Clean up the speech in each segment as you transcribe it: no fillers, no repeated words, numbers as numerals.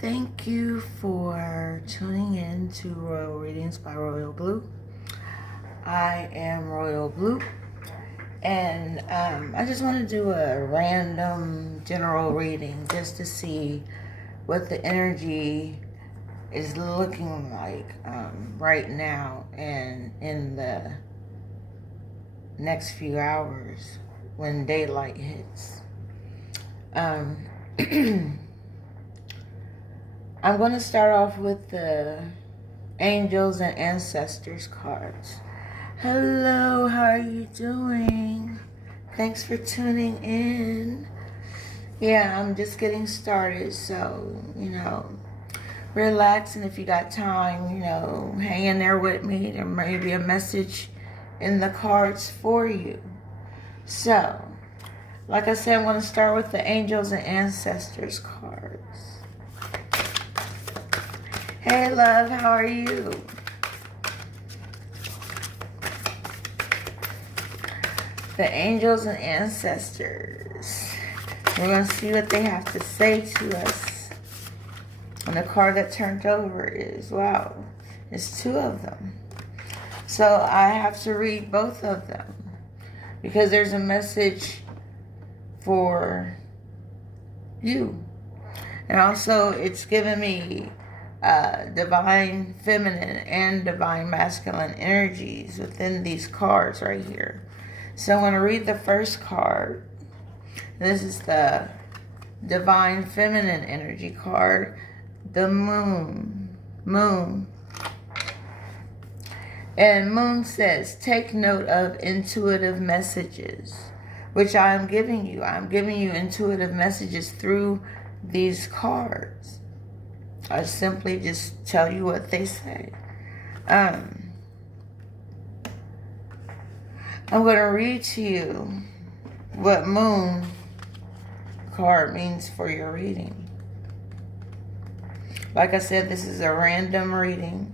Thank you for tuning in to Royal Readings by Royal Blue. I am Royal Blue, and I just want to do a random general reading just to see what the energy is looking like right now and in the next few hours when daylight hits. I'm going to start off with the Angels and Ancestors cards. Hello, how are you doing? Thanks for tuning in. Yeah, I'm just getting started, so, relax, and if you got time, hang in there with me. There may be a message in the cards for you. So, like I said, I'm going to start with the Angels and Ancestors cards. Hey, love, how are you? The Angels and Ancestors. We're going to see what they have to say to us. And the card that turned over is, wow, it's two of them. So I have to read both of them because there's a message for you. And also it's given me divine feminine and divine masculine energies within these cards right here. So I'm going to read the first card. This is the divine feminine energy card, the moon. And moon says, take note of intuitive messages, which I am giving you. I'm giving you intuitive messages through these cards. I simply just tell you what they say. I'm going to read to you what moon card means for your reading. Like I said, this is a random reading.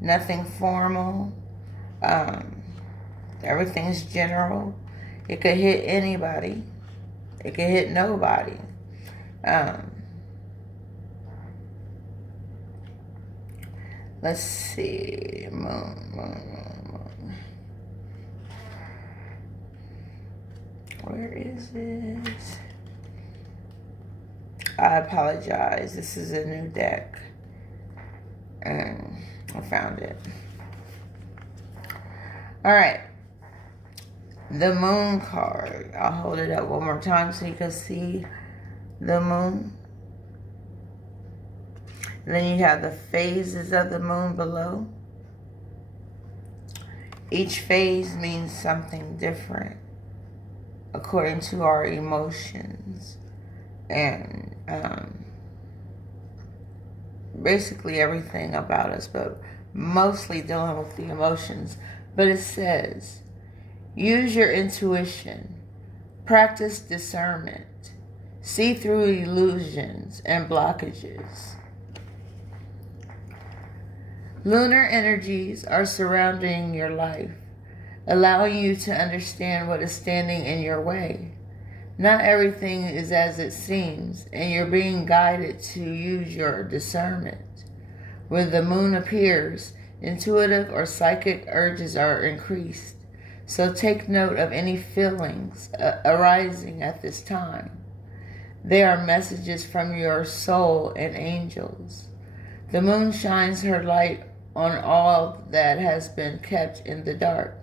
Nothing formal. Everything's general. It could hit anybody. It could hit nobody. Let's see. Moon. Where is it? I apologize. This is a new deck. And I found it. Alright. The moon card. I'll hold it up one more time so you can see the moon. And then you have the phases of the moon below. Each phase means something different according to our emotions and basically everything about us, but mostly dealing with the emotions. But it says, use your intuition, practice discernment, see through illusions and blockages. Lunar energies are surrounding your life, allowing you to understand what is standing in your way. Not everything is as it seems, and you're being guided to use your discernment. When the moon appears, intuitive or psychic urges are increased. So take note of any feelings arising at this time. They are messages from your soul and angels. The moon shines her light on all that has been kept in the dark.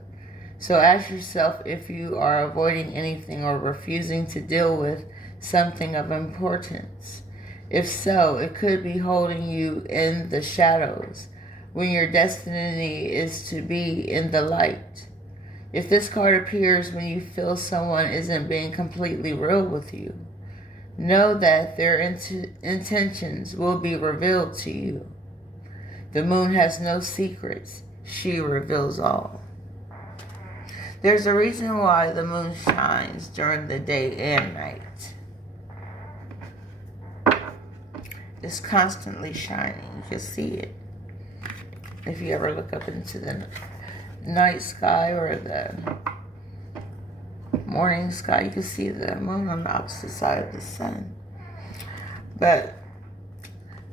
So ask yourself if you are avoiding anything or refusing to deal with something of importance. If so, it could be holding you in the shadows when your destiny is to be in the light. If this card appears when you feel someone isn't being completely real with you, know that their intentions will be revealed to you. The moon has no secrets. She reveals all. There's a reason why the moon shines during the day and night. It's constantly shining. You can see it. If you ever look up into the night sky or the morning sky, you can see the moon on the opposite side of the sun. But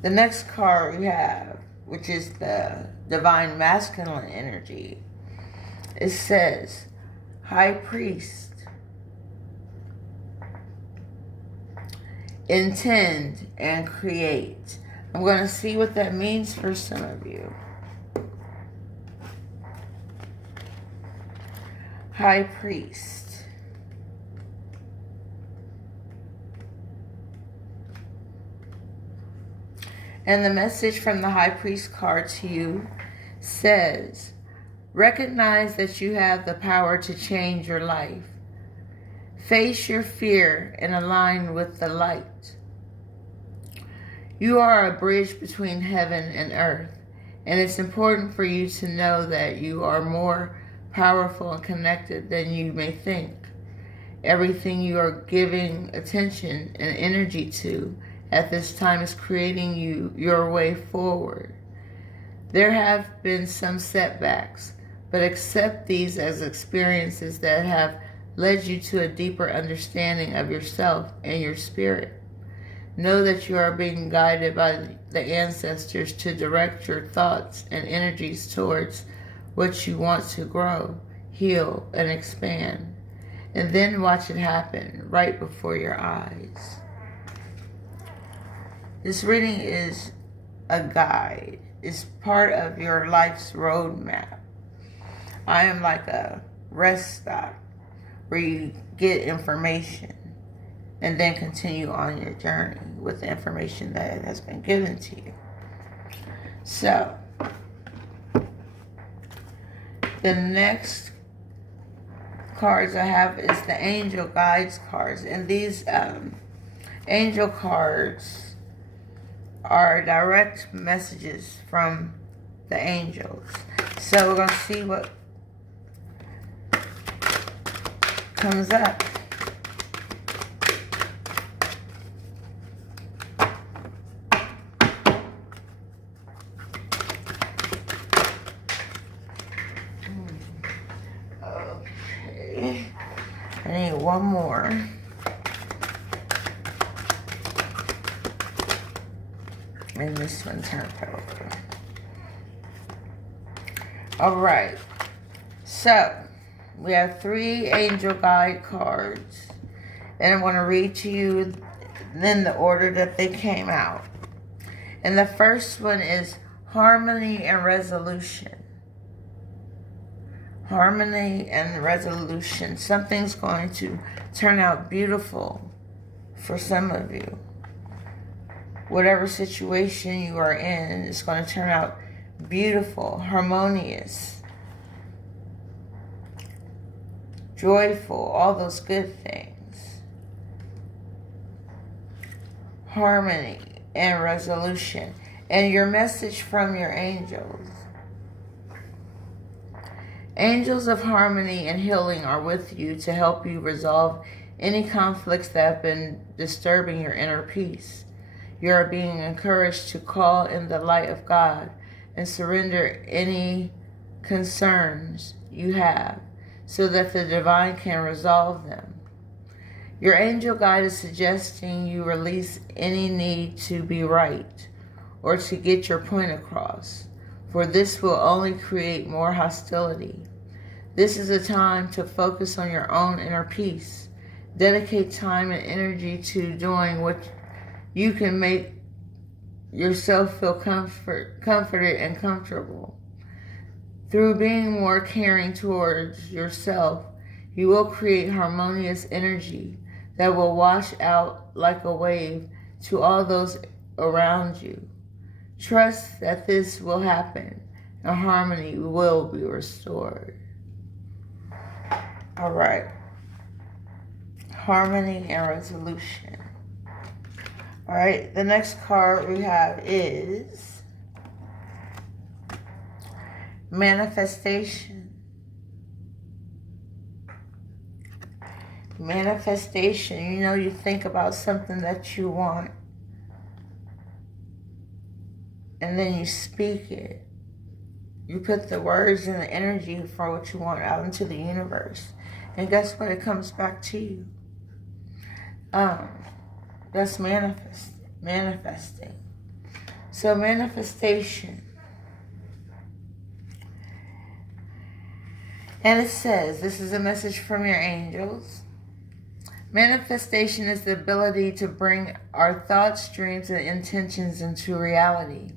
The next card we have, which is the divine masculine energy, it says, High Priest, intend and create. I'm going to see what that means for some of you. High Priest. And the message from the High Priest card to you says, recognize that you have the power to change your life. Face your fear and align with the light. You are a bridge between heaven and earth, and it's important for you to know that you are more powerful and connected than you may think. Everything you are giving attention and energy to at this time is creating your way forward. There have been some setbacks, but accept these as experiences that have led you to a deeper understanding of yourself and your spirit. Know that you are being guided by the ancestors to direct your thoughts and energies towards what you want to grow, heal, and expand. And then watch it happen right before your eyes. This reading is a guide. It's part of your life's roadmap. I am like a rest stop where you get information and then continue on your journey with the information that has been given to you. So, the next cards I have is the Angel Guides cards. And these angel cards are direct messages from the angels. So we're going to see what comes up. Okay. I need one more. And this one turned over. Alright. So, we have 3 angel guide cards. And I'm going to read to you in the order that they came out. And the first one is harmony and resolution. Harmony and resolution. Something's going to turn out beautiful for some of you. Whatever situation you are in is going to turn out beautiful, harmonious, joyful, all those good things. Harmony and resolution. And your message from your angels. Angels of harmony and healing are with you to help you resolve any conflicts that have been disturbing your inner peace. You are being encouraged to call in the light of God and surrender any concerns you have so that the divine can resolve them. Your angel guide is suggesting you release any need to be right or to get your point across, for this will only create more hostility. This is a time to focus on your own inner peace. Dedicate time and energy to doing what you can make yourself feel comforted and comfortable. Through being more caring towards yourself, you will create harmonious energy that will wash out like a wave to all those around you. Trust that this will happen and harmony will be restored. All right. Harmony and resolution. All right, the next card we have is manifestation. Manifestation, you know, you think about something that you want, and then you speak it. You put the words and the energy for what you want out into the universe. And guess what? It comes back to you. That's manifesting. So manifestation. And it says, this is a message from your angels. Manifestation is the ability to bring our thoughts, dreams, and intentions into reality.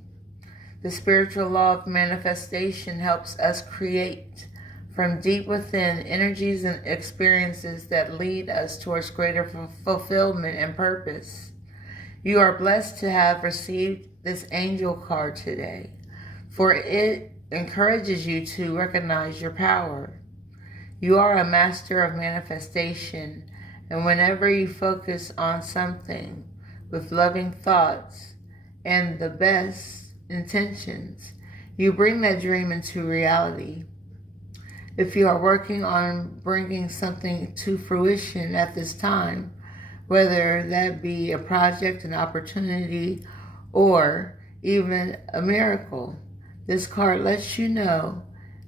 The spiritual law of manifestation helps us create from deep within energies and experiences that lead us towards greater fulfillment and purpose. You are blessed to have received this angel card today, for it encourages you to recognize your power. You are a master of manifestation, and whenever you focus on something with loving thoughts and the best intentions, you bring that dream into reality. If you are working on bringing something to fruition at this time, whether that be a project, an opportunity, or even a miracle, this card lets you know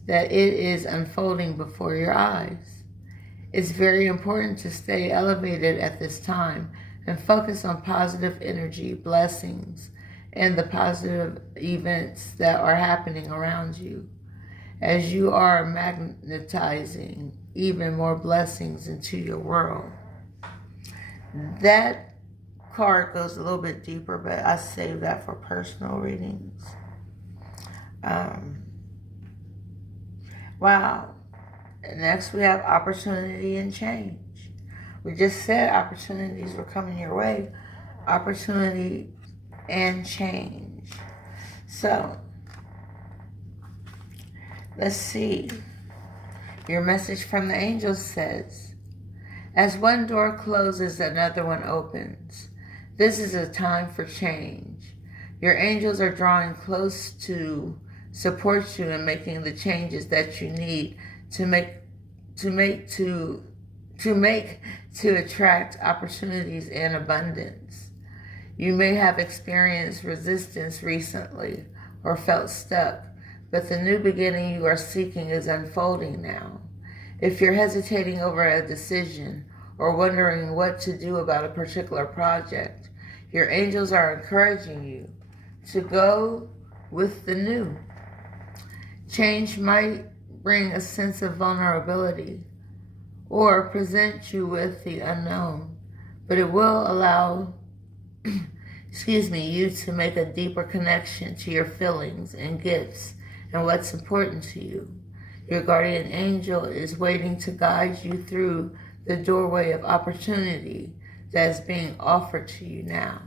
that it is unfolding before your eyes. It's very important to stay elevated at this time and focus on positive energy, blessings, and the positive events that are happening around you, as you are magnetizing even more blessings into your world. That card goes a little bit deeper, but I save that for personal readings. Wow. Next we have opportunity and change. We just said opportunities were coming your way. Opportunity and change. So, let's see. Your message from the angels says, as one door closes, another one opens. This is a time for change. Your angels are drawing close to support you in making the changes that you need to attract opportunities in abundance. You may have experienced resistance recently or felt stuck, but the new beginning you are seeking is unfolding now. If you're hesitating over a decision or wondering what to do about a particular project, your angels are encouraging you to go with the new. Change might bring a sense of vulnerability or present you with the unknown, but it will allow you to make a deeper connection to your feelings and gifts and what's important to you. Your guardian angel is waiting to guide you through the doorway of opportunity that is being offered to you now.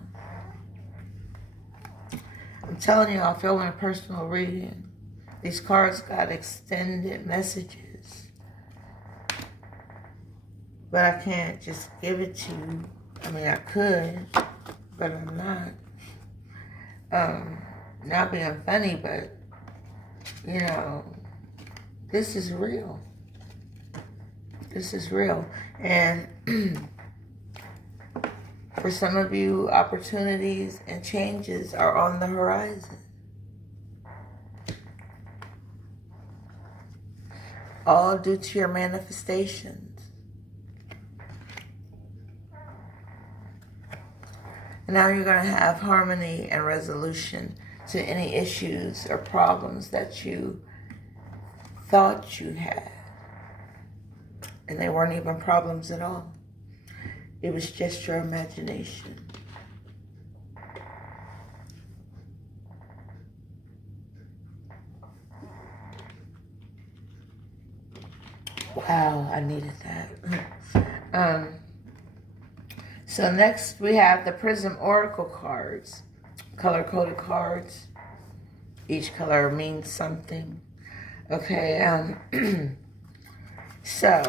I'm telling y'all, if y'all want a personal reading, these cards got extended messages. But I can't just give it to you. I mean, I could, but I'm not. Not being funny, but, you know, this is real. This is real. And for some of you, opportunities and changes are on the horizon. All due to your manifestations. And now you're going to have harmony and resolution to any issues or problems that you thought you had. And they weren't even problems at all. It was just your imagination. Wow, I needed that. So next we have the Prism Oracle cards, color-coded cards. Each color means something. Okay, so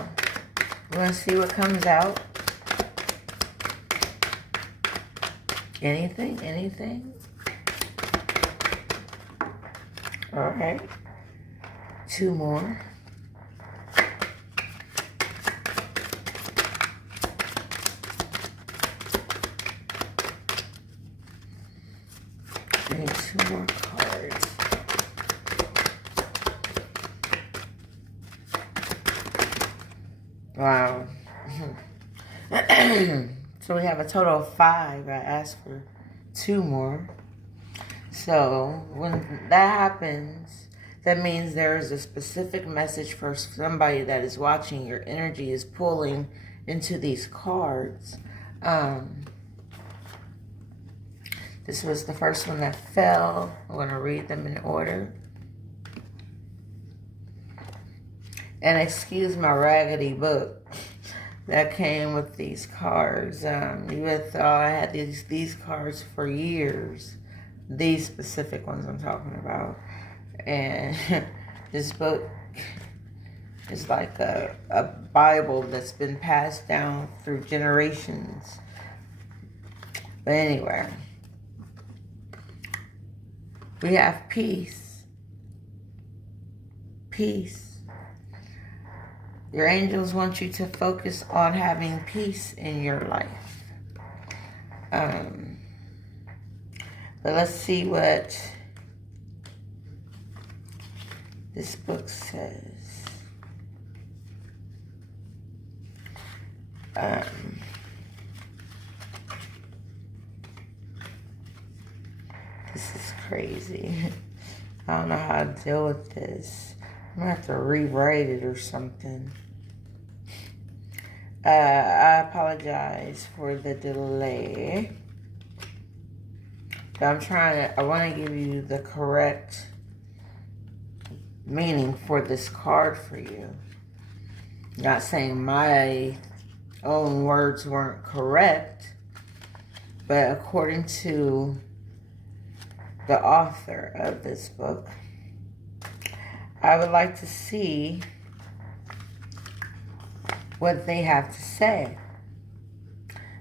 we're going to see what comes out. Anything? All right. 2 more. And 2 more cards. Wow. So we have a total of 5. I asked for 2 more. So when that happens, that means there is a specific message for somebody that is watching. Your energy is pulling into these cards. This was the first one that fell. I'm going to read them in order. And excuse my raggedy book that came with these cards. You would thought I had these cards for years. These specific ones I'm talking about. And this book is like a Bible that's been passed down through generations. But anyway, we have peace. Peace. Your angels want you to focus on having peace in your life. But let's see what this book says. This is crazy. I don't know how to deal with this. I'm going to have to rewrite it or something. I apologize for the delay. But I want to give you the correct meaning for this card for you. Not saying my own words weren't correct, but according to the author of this book, I would like to see what they have to say,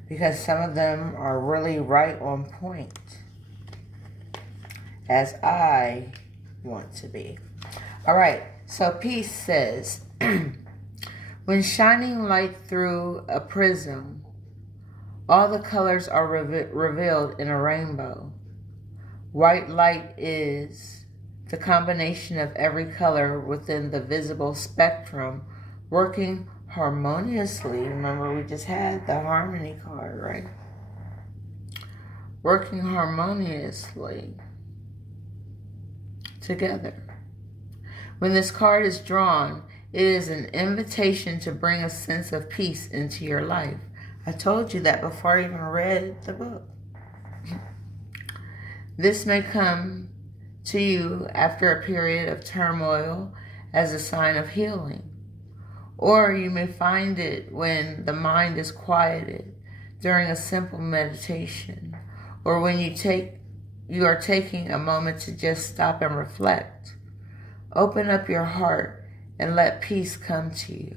because some of them are really right on point, as I want to be. All right, so peace says, when shining light through a prism, all the colors are revealed in a rainbow. White light is the combination of every color within the visible spectrum working harmoniously. Remember, we just had the harmony card, right? Working harmoniously together. When this card is drawn, it is an invitation to bring a sense of peace into your life. I told you that before I even read the book. This may come to you after a period of turmoil as a sign of healing. Or you may find it when the mind is quieted during a simple meditation, or when you are taking a moment to just stop and reflect. Open up your heart and let peace come to you.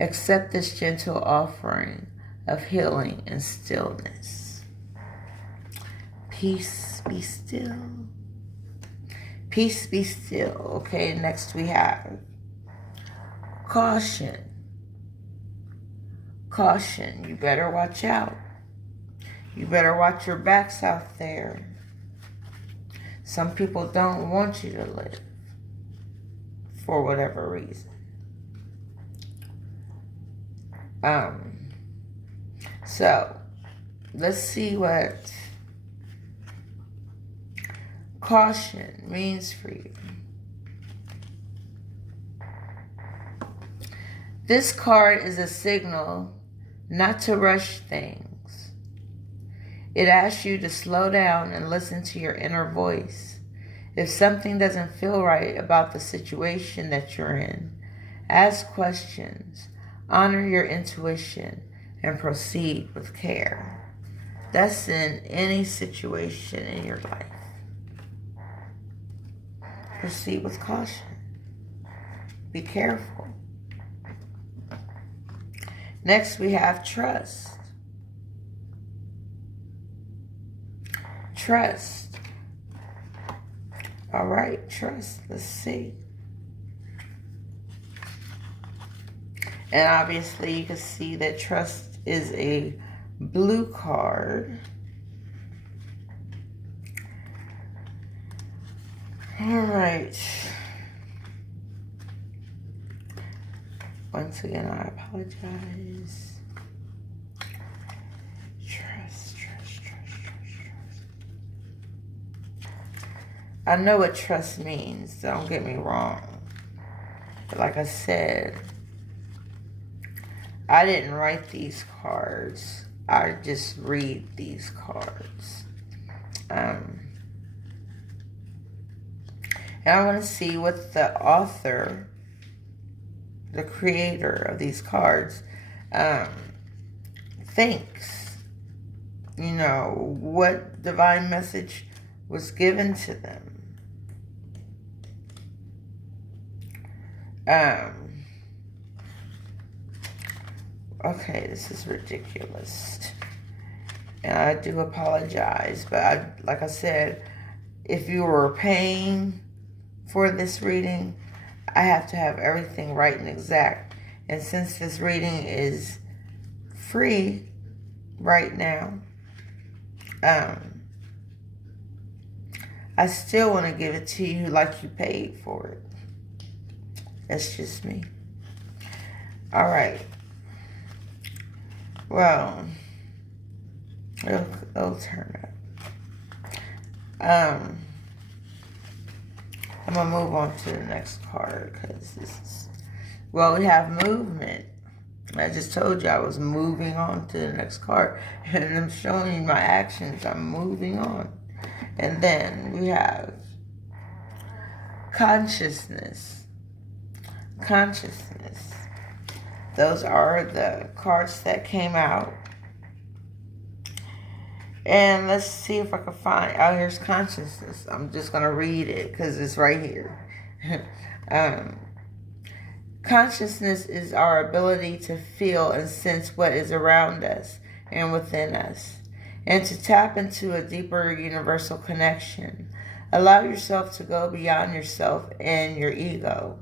Accept this gentle offering of healing and stillness. Peace be still. Peace be still. Okay, next we have caution. Caution. You better watch out. You better watch your backs out there. Some people don't want you to live for whatever reason. So let's see what caution means for you. This card is a signal not to rush things. It asks you to slow down and listen to your inner voice. If something doesn't feel right about the situation that you're in, ask questions, honor your intuition, and proceed with care. That's in any situation in your life. Proceed with caution. Be careful. Next, we have trust. Trust. All right, trust. Let's see. And obviously, you can see that trust is a blue card. All right. Once again, I apologize. Trust. I know what trust means, don't get me wrong. But like I said, I didn't write these cards. I just read these cards. And I want to see what the author, the creator of these cards, thinks. You know, what divine message was given to them. Okay, this is ridiculous. And I do apologize, but like I said, if you were paying for this reading, I have to have everything right and exact. And since this reading is free right now, I still want to give it to you like you paid for it. That's just me. All right. Well, it'll turn up. I'm going to move on to the next card because this is... Well, we have movement. I just told you I was moving on to the next card. And I'm showing you my actions. I'm moving on. And then we have consciousness. Consciousness. Those are the cards that came out. And let's see if I can find... Oh, here's consciousness. I'm just going to read it because it's right here. Consciousness is our ability to feel and sense what is around us and within us, and to tap into a deeper universal connection. Allow yourself to go beyond yourself and your ego.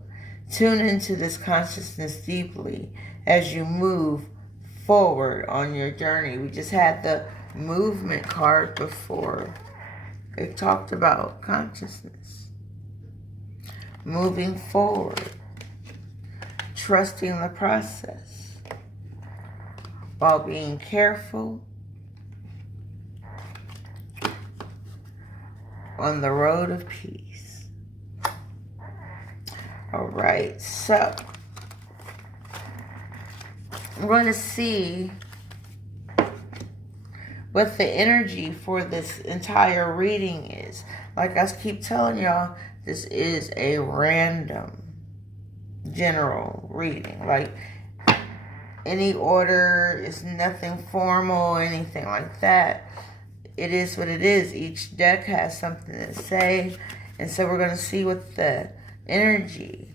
Tune into this consciousness deeply as you move forward on your journey. We just had the movement card before. It talked about consciousness. Moving forward. Trusting the process. While being careful. On the road of peace. All right, so I'm going to see what the energy for this entire reading is. Like I keep telling y'all, this is a random general reading. Like, any order is nothing formal, anything like that. It is what it is. Each deck has something to say. And so we're going to see what the energy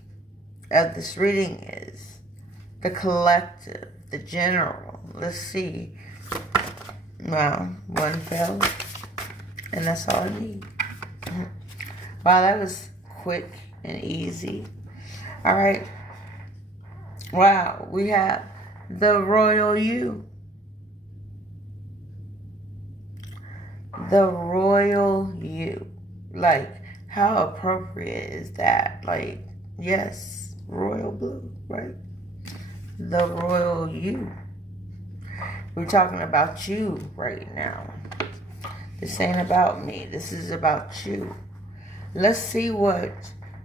of this reading is. The collective, the general. Let's see. Well, one fell. And that's all I need. Wow, that was quick and easy. All right. Wow, we have the Royal You. The Royal You. Like, how appropriate is that? Like, yes, Royal Blue, right? The Royal You. We're talking about you right now. This ain't about me. This is about you. Let's see what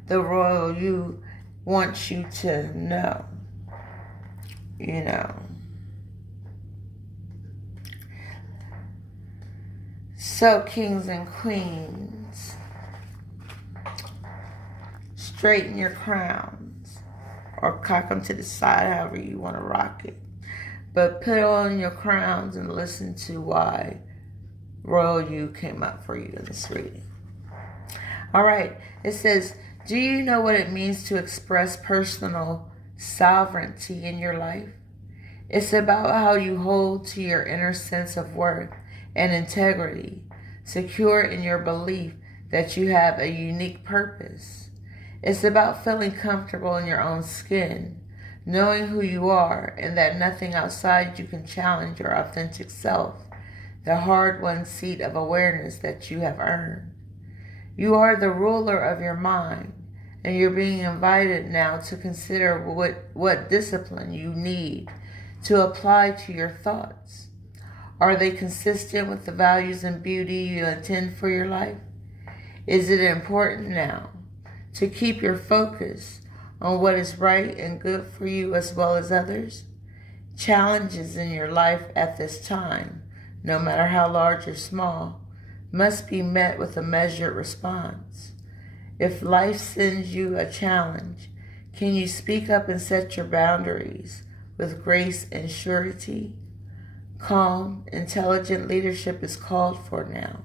the Royal You wants you to know. You know. So, kings and queens, straighten your crowns or cock them to the side, however you want to rock it. But put on your crowns and listen to why Royal You came up for you in this reading. All right. It says, do you know what it means to express personal sovereignty in your life? It's about how you hold to your inner sense of worth and integrity, secure in your belief that you have a unique purpose. It's about feeling comfortable in your own skin, knowing who you are and that nothing outside you can challenge your authentic self, the hard-won seat of awareness that you have earned. You are the ruler of your mind, and you're being invited now to consider what discipline you need to apply to your thoughts. Are they consistent with the values and beauty you intend for your life? Is it important now to keep your focus on what is right and good for you as well as others? Challenges in your life at this time, no matter how large or small, must be met with a measured response. If life sends you a challenge, can you speak up and set your boundaries with grace and surety? Calm, intelligent leadership is called for now.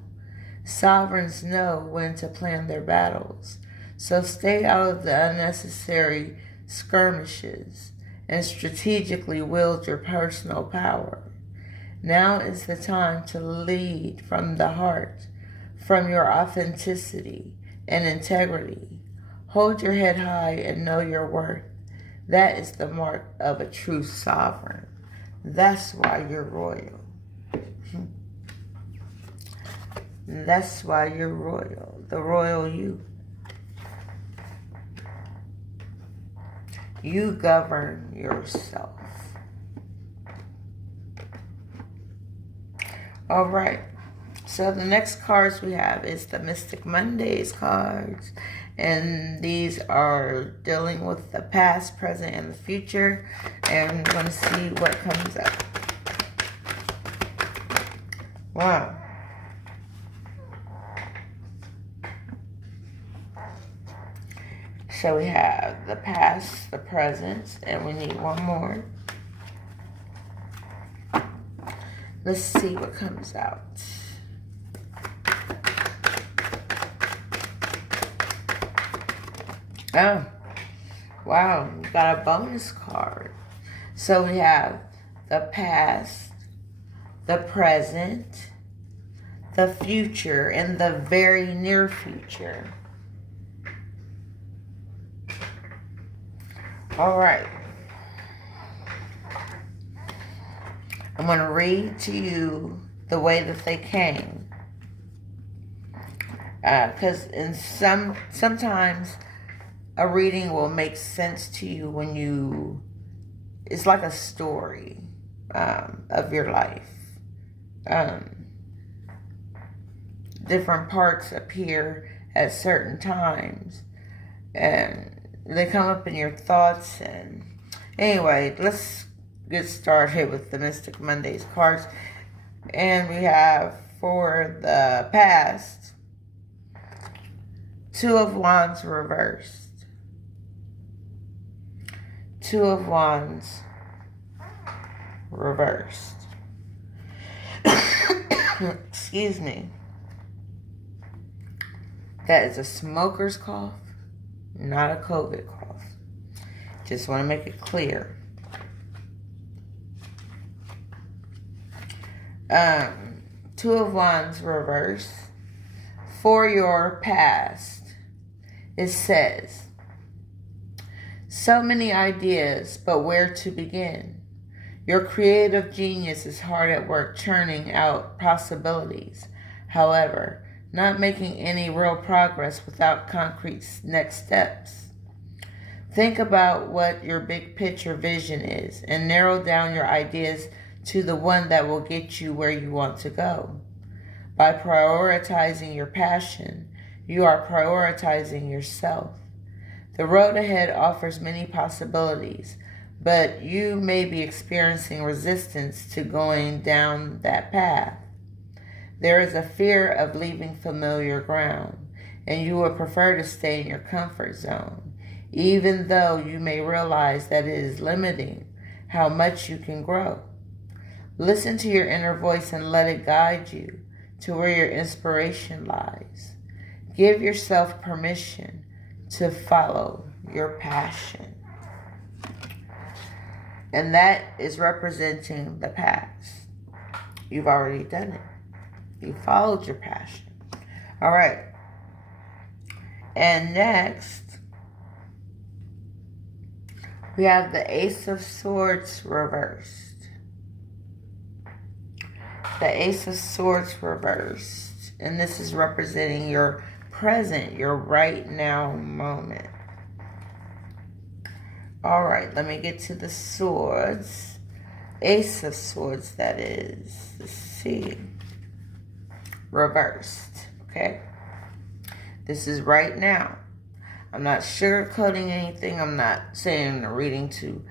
Sovereigns know when to plan their battles, so stay out of the unnecessary skirmishes and strategically wield your personal power. Now is the time to lead from the heart, from your authenticity and integrity. Hold your head high and know your worth. That is the mark of a true sovereign. That's why you're royal. That's why you're royal. The royal you. You govern yourself. All right. So the next cards we have is the Mystic Mondays cards. And these are dealing with the past, present, and the future. And we're going to see what comes up. Wow. So we have the past, the present, and we need one more. Let's see what comes out. Oh, wow, we got a bonus card. So we have the past, the present, the future, and the very near future. All right. I'm going to read to you the way that they came. Because sometimes a reading will make sense to you when you, it's like a story of your life. Different parts appear at certain times, and they come up in your thoughts. And anyway, let's get started with the Mystic Mondays cards. And we have for the past, Two of Wands reversed. Two of Wands reversed. Excuse me. That is a smoker's cough, not a COVID cough. Just want to make it clear. Two of Wands reversed. For your past, it says, so many ideas, but where to begin? Your creative genius is hard at work churning out possibilities. However, not making any real progress without concrete next steps. Think about what your big picture vision is and narrow down your ideas to the one that will get you where you want to go. By prioritizing your passion, you are prioritizing yourself. The road ahead offers many possibilities, but you may be experiencing resistance to going down that path. There is a fear of leaving familiar ground, and you would prefer to stay in your comfort zone, even though you may realize that it is limiting how much you can grow. Listen to your inner voice and let it guide you to where your inspiration lies. Give yourself permission to follow your passion. And that is representing the past. You've already done it. You followed your passion. All right. And next, we have the Ace of Swords reversed. The Ace of Swords reversed. And this is representing your present, your right now moment. All right, let me get to the swords. Ace of Swords, that is. Let's see. Reversed, okay? This is right now. I'm not sugarcoating anything. I'm not saying the reading to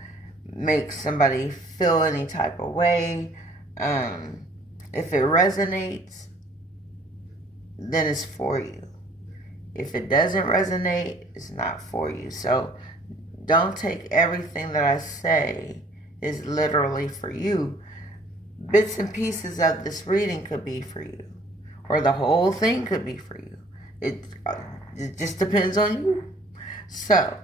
make somebody feel any type of way. If it resonates, then it's for you. If it doesn't resonate, it's not for you. So don't take everything that I say is literally for you. Bits and pieces of this reading could be for you, or the whole thing could be for you. It just depends on you. So,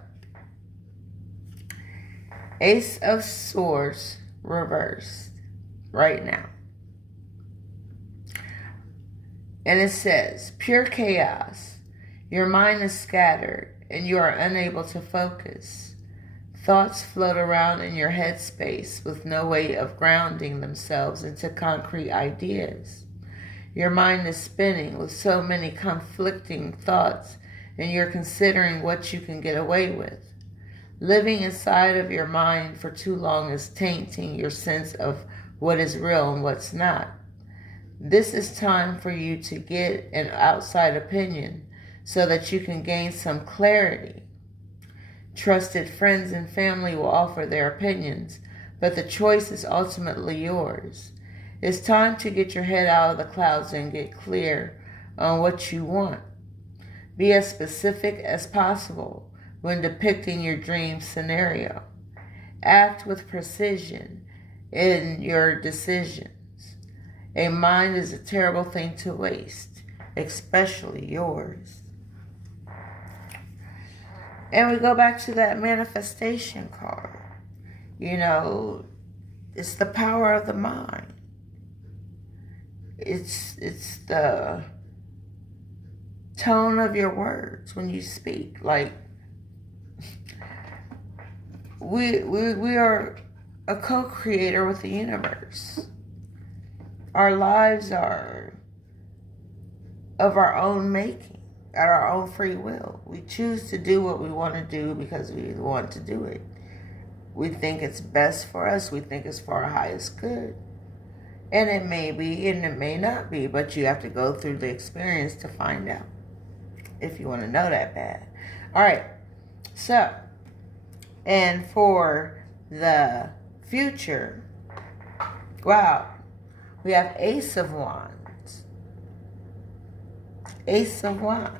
Ace of Swords reversed right now. And it says, pure chaos. Your mind is scattered and you are unable to focus. Thoughts float around in your headspace with no way of grounding themselves into concrete ideas. Your mind is spinning with so many conflicting thoughts, and you're considering what you can get away with. Living inside of your mind for too long is tainting your sense of what is real and what's not. This is time for you to get an outside opinion so that you can gain some clarity. Trusted friends and family will offer their opinions, but the choice is ultimately yours. It's time to get your head out of the clouds and get clear on what you want. Be as specific as possible when depicting your dream scenario. Act with precision in your decisions. A mind is a terrible thing to waste, especially yours. And we go back to that manifestation card. You know, it's the power of the mind. It's the tone of your words when you speak. Like, we are a co-creator with the universe. Our lives are of our own making, at our own free will. We choose to do what we want to do because we want to do it. We think it's best for us. We think it's for our highest good. And it may be and it may not be, but you have to go through the experience to find out if you want to know that bad. All right. So, and for the future, wow, we have Ace of Wands. Ace of Wands.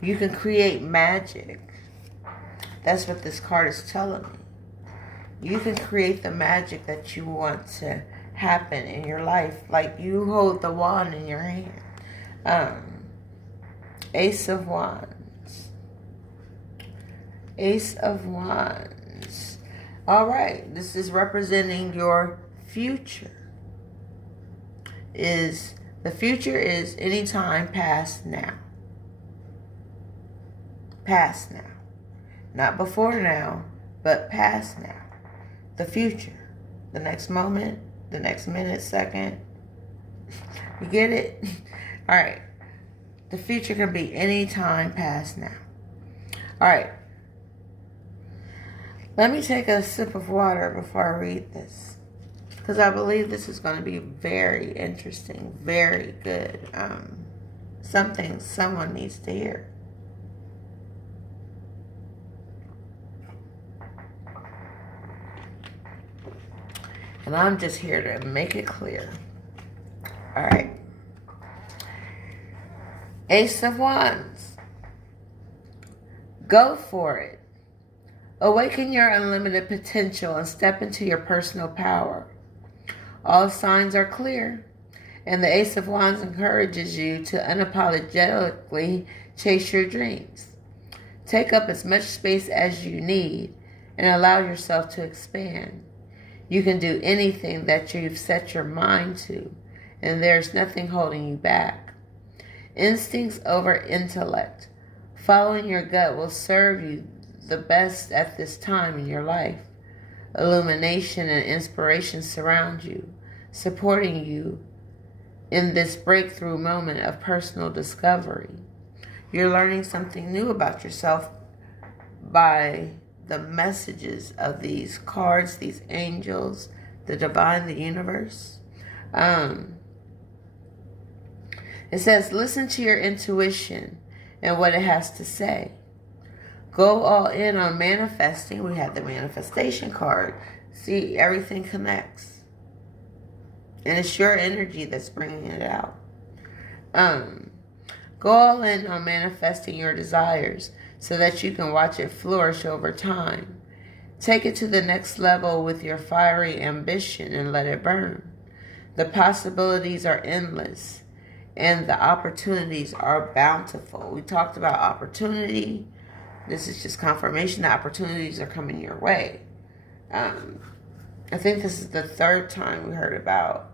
You can create magic. That's what this card is telling me. You can create the magic that you want to happen in your life. Like, you hold the wand in your hand. Ace of Wands. Ace of Wands. All right. This is representing your future. The future is anytime past now. Past now. Not before now, but past now. The future. The next moment, the next minute, second. You get it? All right. The future can be any time past now. All right. Let me take a sip of water before I read this, because I believe this is going to be very interesting, very good. Something someone needs to hear. And I'm just here to make it clear. All right. Ace of Wands. Go for it. Awaken your unlimited potential and step into your personal power. All signs are clear, and the Ace of Wands encourages you to unapologetically chase your dreams. Take up as much space as you need and allow yourself to expand. You can do anything that you've set your mind to, and there's nothing holding you back. Instincts over intellect. Following your gut will serve you the best at this time in your life. Illumination and inspiration surround you, supporting you in this breakthrough moment of personal discovery. You're learning something new about yourself by the messages of these cards, these angels, the divine, the universe. It says, listen to your intuition and what it has to say. Go all in on manifesting. We have the manifestation card. See, everything connects. And it's your energy that's bringing it out. Go all in on manifesting your desires so that you can watch it flourish over time. Take it to the next level with your fiery ambition and let it burn. The possibilities are endless and the opportunities are bountiful. We talked about opportunity. This is just confirmation that opportunities are coming your way. I think this is the third time we heard about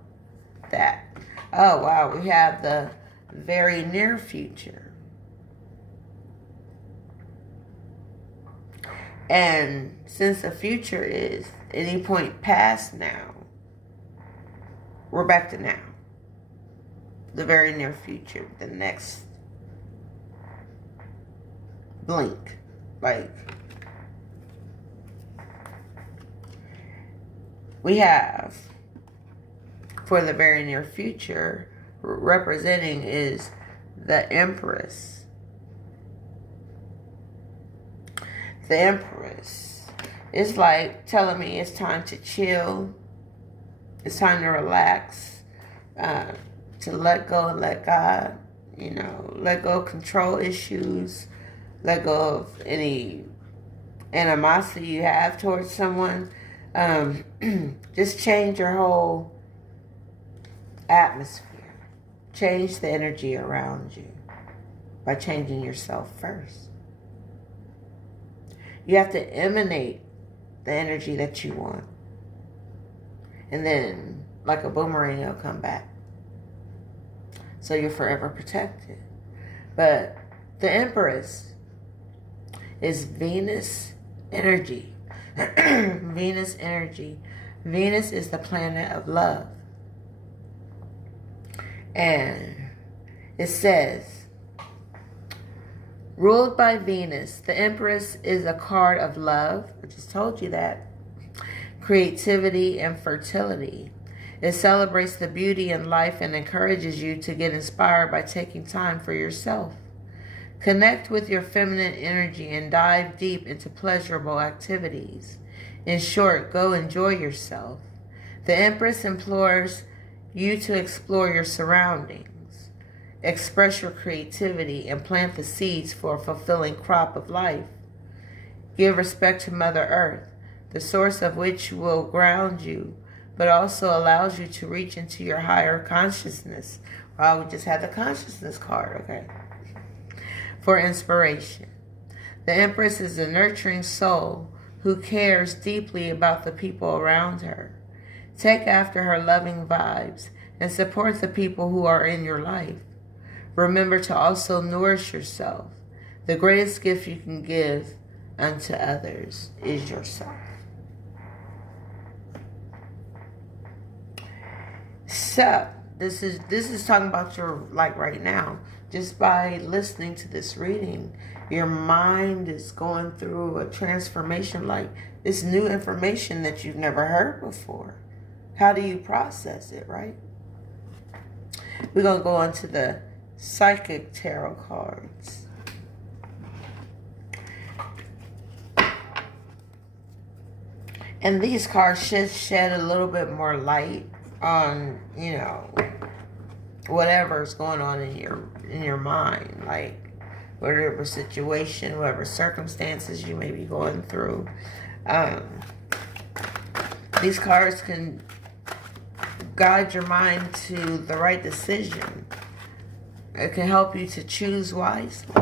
that. Oh, wow. We have the very near future. And since the future is any point past now, we're back to now. The very near future. The next blink. Like, we have, for the very near future, representing is the Empress. The Empress is like telling me it's time to chill. It's time to relax. To let go and let God. You know, let go of control issues. Let go of any animosity you have towards someone. Just change your whole atmosphere. Change the energy around you by changing yourself first. You have to emanate the energy that you want. And then, like a boomerang, it'll come back. So you're forever protected. But the Empress is Venus energy. Venus energy. Venus is the planet of love. And it says, ruled by Venus, the Empress is a card of love. I just told you that. Creativity and fertility. It celebrates the beauty in life and encourages you to get inspired by taking time for yourself. Connect with your feminine energy and dive deep into pleasurable activities. In short, go enjoy yourself. The Empress implores you to explore your surroundings, express your creativity, and plant the seeds for a fulfilling crop of life. Give respect to Mother Earth, the source of which will ground you, but also allows you to reach into your higher consciousness. Wow, we just had the consciousness card, okay. For inspiration. The Empress is a nurturing soul who cares deeply about the people around her. Take after her loving vibes and support the people who are in your life. Remember to also nourish yourself. The greatest gift you can give unto others is yourself. So, this is talking about your, like right now. Just by listening to this reading, your mind is going through a transformation, like it's new information that you've never heard before. How do you process it, right? We're going to go on to the psychic tarot cards. And these cards should shed a little bit more light on, you know, whatever's going on in your mind, like whatever situation, whatever circumstances you may be going through. These cards can guide your mind to the right decision. It can help you to choose wisely.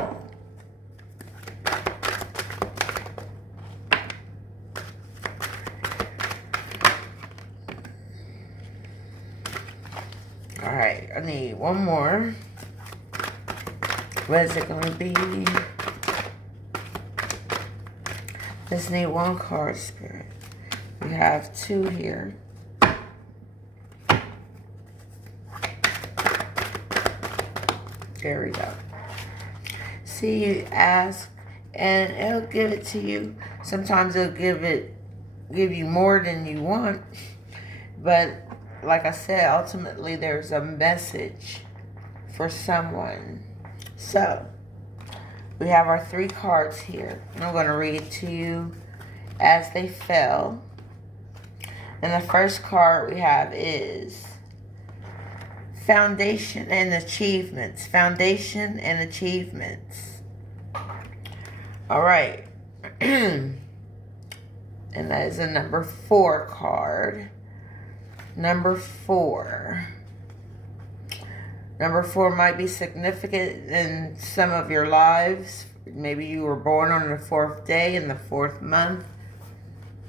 Alright, I need one more. What is it going to be? Just need one card, Spirit. We have two here. There we go. See, you ask, and it'll give it to you. Sometimes it'll give you more than you want. But like I said, ultimately there's a message for someone. So, We have our 3 cards here. And I'm going to read to you as they fell. And the first card we have is Foundation and Achievements. Foundation and Achievements. All right. And that is a number 4 card. Number 4. Number 4 might be significant in some of your lives. Maybe you were born on the 4th day in the 4th month.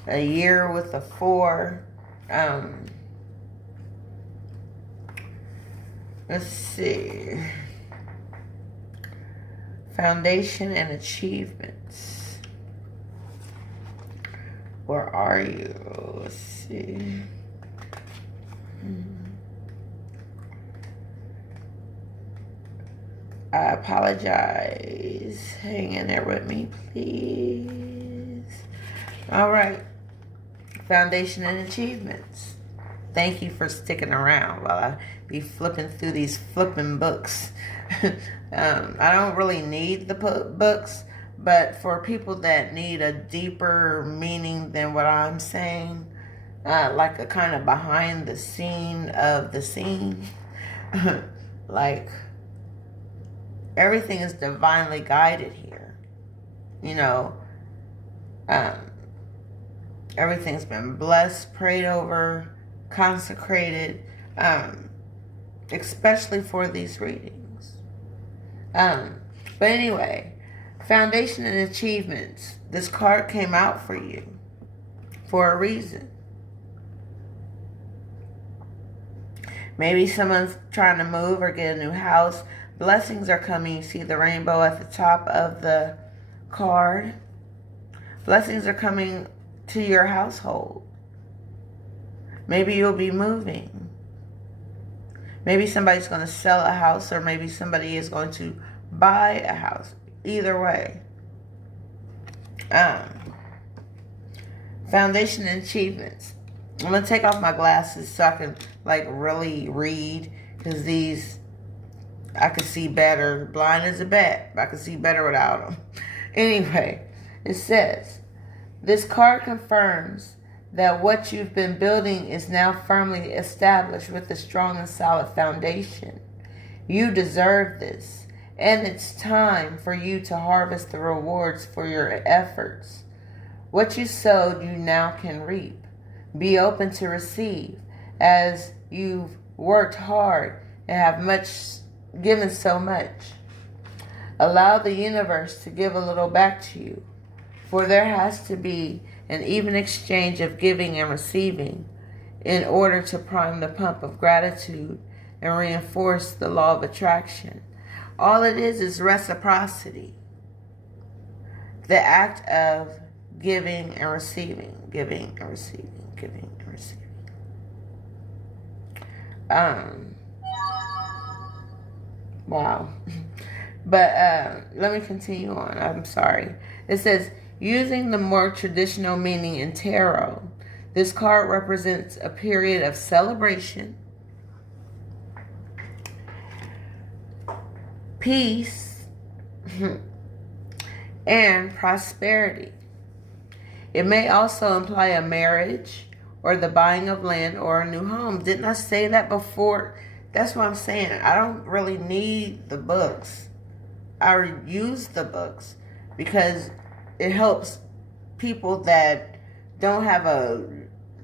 A year with a 4. Let's see. Foundation and Achievements. Where are you? Let's see. I apologize. Hang in there with me, please. All right. Foundation and Achievements. Thank you for sticking around while I be flipping through these flipping books. I don't really need the books, but for people that need a deeper meaning than what I'm saying, like a kind of behind the scene of the scene, like everything is divinely guided here. You know, everything's been blessed, prayed over, consecrated, especially for these readings. But anyway, Foundation and Achievements. This card came out for you for a reason. Maybe someone's trying to move or get a new house. Blessings are coming. You see the rainbow at the top of the card. Blessings are coming to your household. Maybe you'll be moving. Maybe somebody's going to sell a house, or maybe somebody is going to buy a house. Either way. Foundation and Achievements. I'm going to take off my glasses so I can like really read, because these I can see better. Blind as a bat, but I can see better without them. Anyway, it says, this card confirms that what you've been building is now firmly established with a strong and solid foundation. You deserve this, and it's time for you to harvest the rewards for your efforts. What you sowed, you now can reap. Be open to receive, as you've worked hard and have given so much. Allow the universe to give a little back to you, for there has to be an even exchange of giving and receiving in order to prime the pump of gratitude and reinforce the law of attraction. All it is reciprocity. The act of giving and receiving, giving and receiving, giving and receiving. Wow. But let me continue on. I'm sorry. It says, using the more traditional meaning in tarot, this card represents a period of celebration, peace, and prosperity. It may also imply a marriage or the buying of land or a new home. Didn't I say that before? That's what I'm saying. I don't really need the books. I use the books because it helps people that don't have a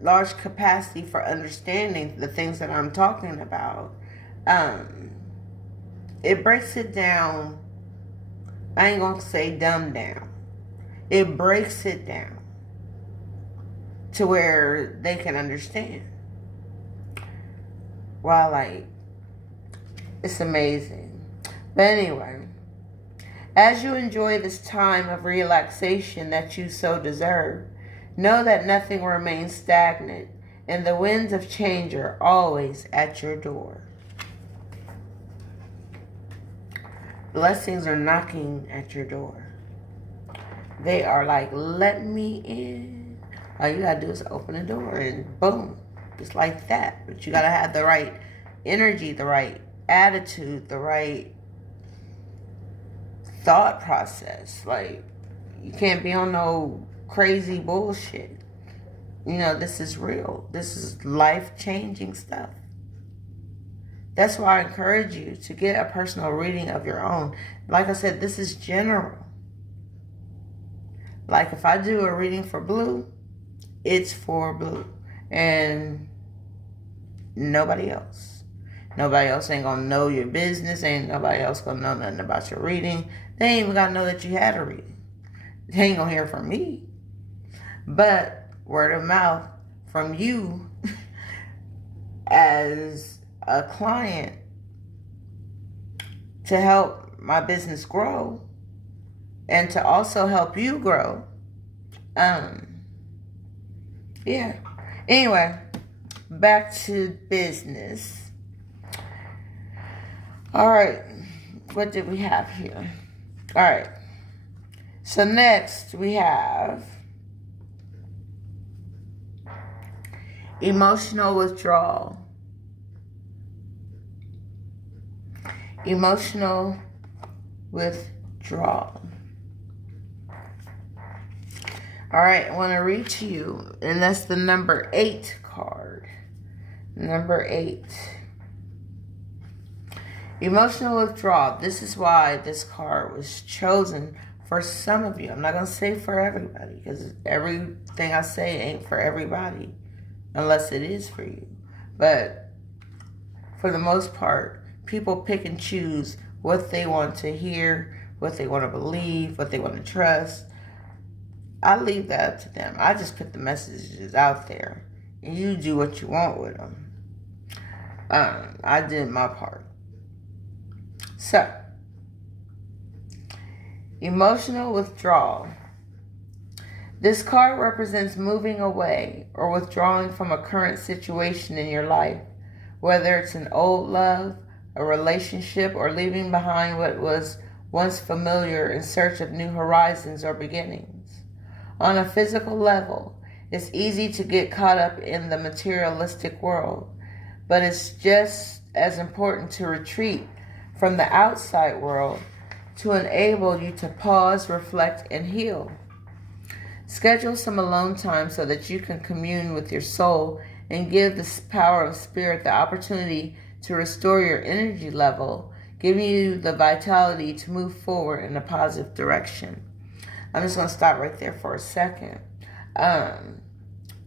large capacity for understanding the things that I'm talking about. It breaks it down. I ain't going to say dumb down. It breaks it down to where they can understand. Wow, like, it's amazing. But anyway, as you enjoy this time of relaxation that you so deserve, know that nothing remains stagnant, and the winds of change are always at your door. Blessings are knocking at your door. They are like, let me in. All you gotta do is open the door and boom, just like that. But you gotta have the right energy, the right attitude, the right thought process. Like, you can't be on no crazy bullshit. You know, this is real. This is life-changing stuff. That's why I encourage you to get a personal reading of your own. Like I said, this is general. Like if I do a reading for Bleu, it's for Bleu. And nobody else. Nobody else ain't gonna know your business. Ain't nobody else gonna know nothing about your reading. They ain't even gotta know that you had a reading. They ain't gonna hear from me. But word of mouth from you as a client to help my business grow and to also help you grow. Yeah. Anyway, back to business. All right. What did we have here? All right. So next we have emotional withdrawal. Emotional withdrawal. All right, I want to read to you, and that's the number 8 card. Number 8. Emotional withdrawal. This is why this card was chosen for some of you. I'm not going to say for everybody, because everything I say ain't for everybody, unless it is for you. But for the most part, people pick and choose what they want to hear, what they want to believe, what they want to trust. I leave that up to them. I just put the messages out there, and you do what you want with them. I did my part. So, emotional withdrawal. This card represents moving away or withdrawing from a current situation in your life, whether it's an old love, a relationship, or leaving behind what was once familiar in search of new horizons or beginnings. On a physical level, it's easy to get caught up in the materialistic world, but it's just as important to retreat from the outside world to enable you to pause, reflect, and heal. Schedule some alone time so that you can commune with your soul and give the power of spirit the opportunity to restore your energy level, giving you the vitality to move forward in a positive direction. I'm just going to stop right there for a second.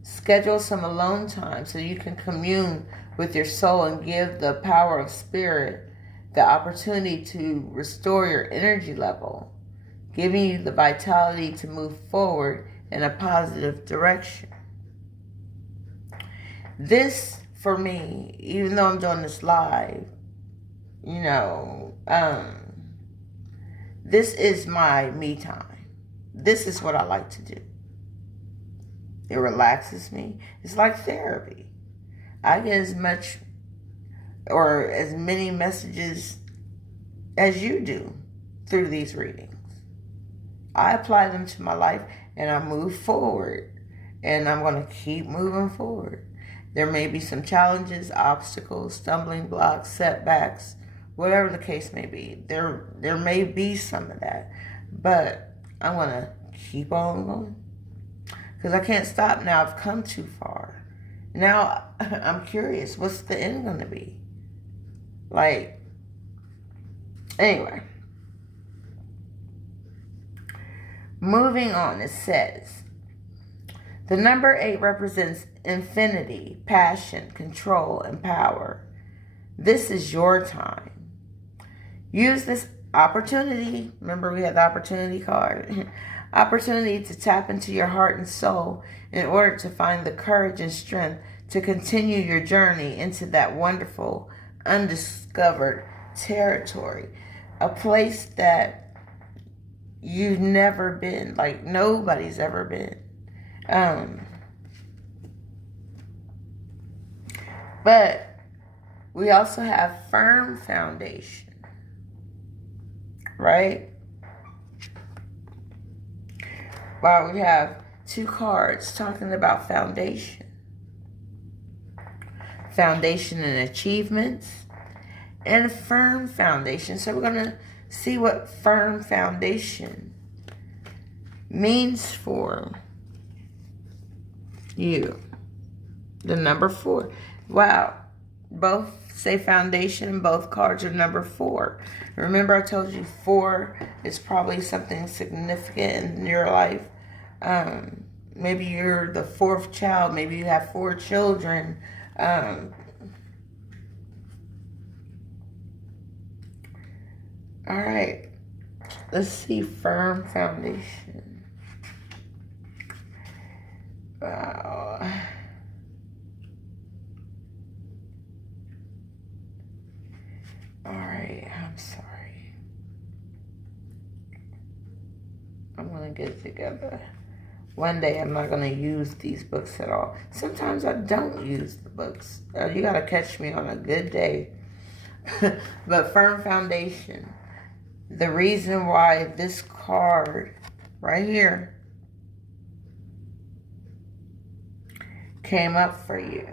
Schedule some alone time so you can commune with your soul and give the power of spirit the opportunity to restore your energy level, giving you the vitality to move forward in a positive direction. This, for me, even though I'm doing this live, this is my me time. This is what I like to do. It relaxes me. It's like therapy. I get as much or as many messages as you do through these readings. I apply them to my life and I move forward. And I'm going to keep moving forward. There may be some challenges, obstacles, stumbling blocks, setbacks, whatever the case may be. There may be some of that. But I want to keep on going. Because I can't stop now. I've come too far. Now, I'm curious. What's the end going to be? Like, anyway. Moving on, it says, the number 8 represents infinity, passion, control, and power. This is your time. Use this opportunity. Remember, we had the opportunity card. Opportunity to tap into your heart and soul in order to find the courage and strength to continue your journey into that wonderful, undiscovered territory. A place that you've never been, like nobody's ever been. But we also have firm foundation. Right? Wow, we have 2 cards talking about foundation. Foundation and achievements. And a firm foundation. So we're going to See what firm foundation means for you. The number 4. Wow. Both say foundation. Both cards are number 4. Remember I told you 4 is probably something significant in your life. Maybe you're the 4th child. Maybe you have 4 children. All right. Let's see. Firm foundation. Wow. Alright, I'm sorry. I'm going to get it together. One day I'm not going to use these books at all. Sometimes I don't use the books. You got to catch me on a good day. But firm foundation. The reason why this card right here came up for you.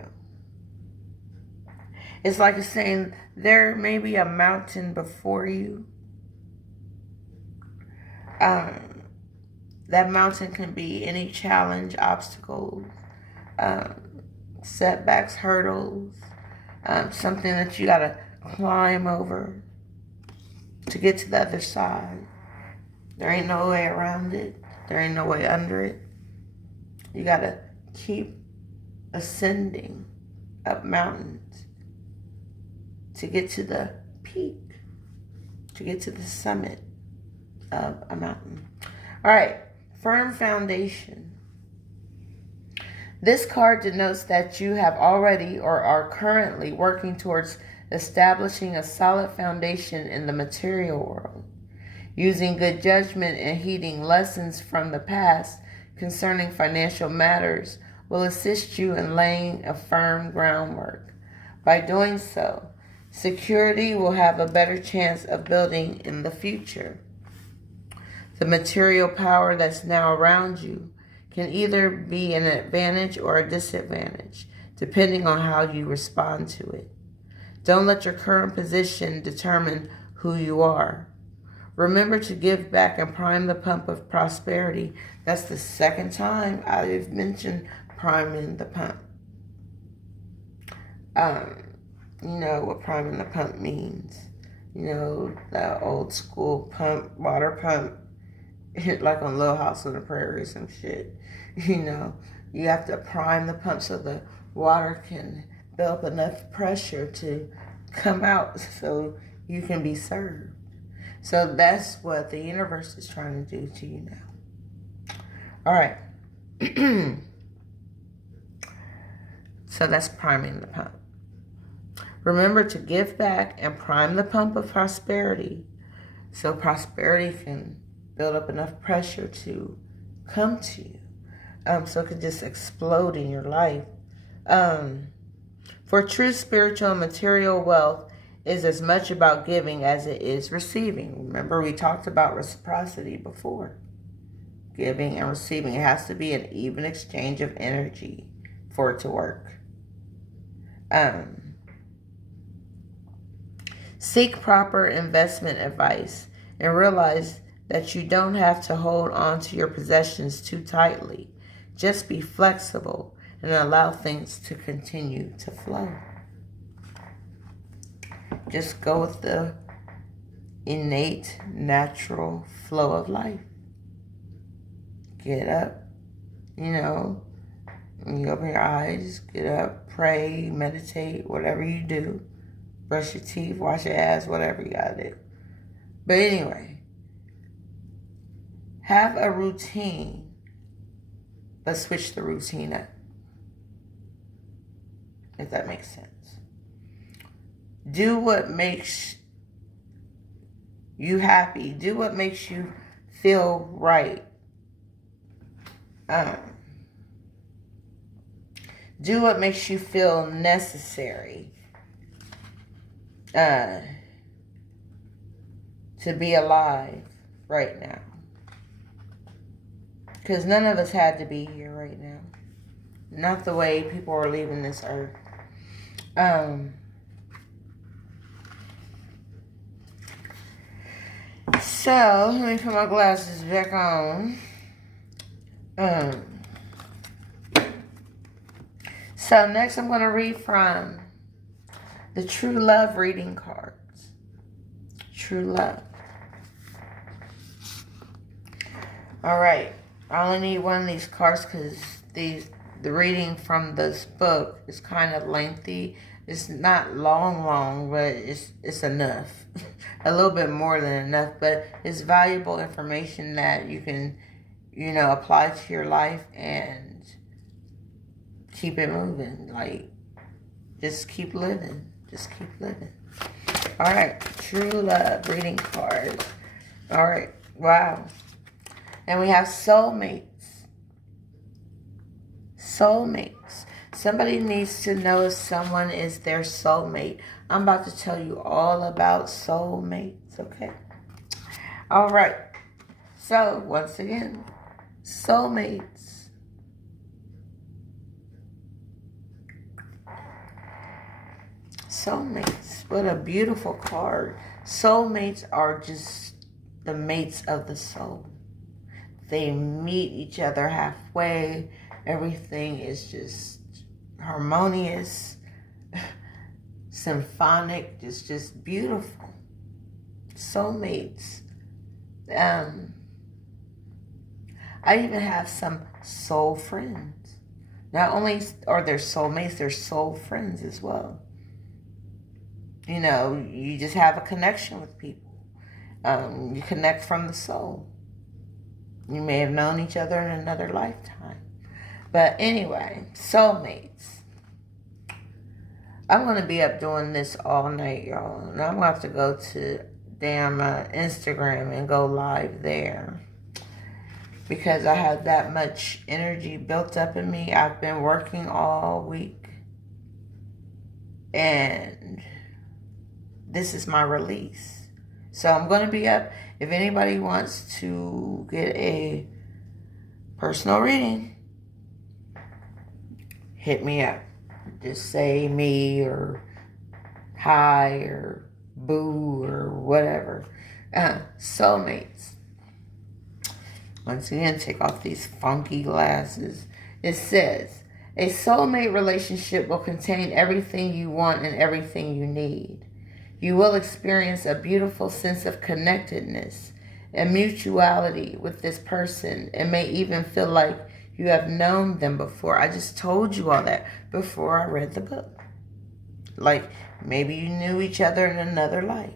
It's like it's saying there may be a mountain before you. That mountain can be any challenge, obstacles, setbacks, hurdles, something that you got to climb over to get to the other side. There ain't no way around it. There ain't no way under it. You got to keep ascending up mountains to get to the peak, to get to the summit of a mountain. All right, firm foundation. This card denotes that you have already or are currently working towards establishing a solid foundation in the material world. Using good judgment and heeding lessons from the past concerning financial matters will assist you in laying a firm groundwork. By doing so, security will have a better chance of building in the future. The material power that's now around you can either be an advantage or a disadvantage, depending on how you respond to it. Don't let your current position determine who you are. Remember to give back and prime the pump of prosperity. That's the second time I've mentioned priming the pump. You know what priming the pump means. You know, the old school pump, water pump, like on Little House on the Prairie or some shit. You know, you have to prime the pump so the water can build up enough pressure to come out so you can be served. So that's what the universe is trying to do to you now. All right. So that's priming the pump. Remember to give back and prime the pump of prosperity so prosperity can build up enough pressure to come to you. So it can just explode in your life. For true spiritual and material wealth is as much about giving as it is receiving. Remember, we talked about reciprocity before. Giving and receiving. It has to be an even exchange of energy for it to work. Seek proper investment advice and realize that you don't have to hold on to your possessions too tightly. Just be flexible and allow things to continue to flow. Just go with the innate, natural flow of life. Get up, you open your eyes, get up, pray, meditate, whatever you do. Brush your teeth, wash your ass, whatever you gotta do. But anyway, have a routine, but switch the routine up. If that makes sense. Do what makes you happy. Do what makes you feel right. Do what makes you feel necessary to be alive right now. Because none of us had to be here right now. Not the way people are leaving this earth. So, let me put my glasses back on. So, next I'm going to read from the True Love reading cards. True Love. Alright. I only need one of these cards because the reading from this book is kind of lengthy. It's not long, but it's enough. A little bit more than enough, but it's valuable information that you can, apply to your life and keep it moving. Like, just keep living. Just keep living. All right, True Love reading cards. All right, wow. And we have soulmates. Soulmates. Somebody needs to know if someone is their soulmate. I'm about to tell you all about soulmates, okay? All right. So, once again, soulmates. Soulmates. What a beautiful card. Soulmates are just the mates of the soul. They meet each other halfway. Everything is just harmonious, symphonic, just beautiful. Soulmates. I even have some soul friends. Not only are there soulmates, they're soul friends as well. You just have a connection with people. You connect from the soul. You may have known each other in another lifetime. But anyway, soulmates. I'm going to be up doing this all night, y'all. And I'm going to have to go to damn Instagram and go live there. Because I have that much energy built up in me. I've been working all week. And this is my release. So I'm going to be up. If anybody wants to get a personal reading, hit me up. Just say me or hi or boo or whatever. Soulmates. Once again, take off these funky glasses. It says, a soulmate relationship will contain everything you want and everything you need. You will experience a beautiful sense of connectedness and mutuality with this person and may even feel like you have known them before. I just told you all that before I read the book. Like, maybe you knew each other in another life.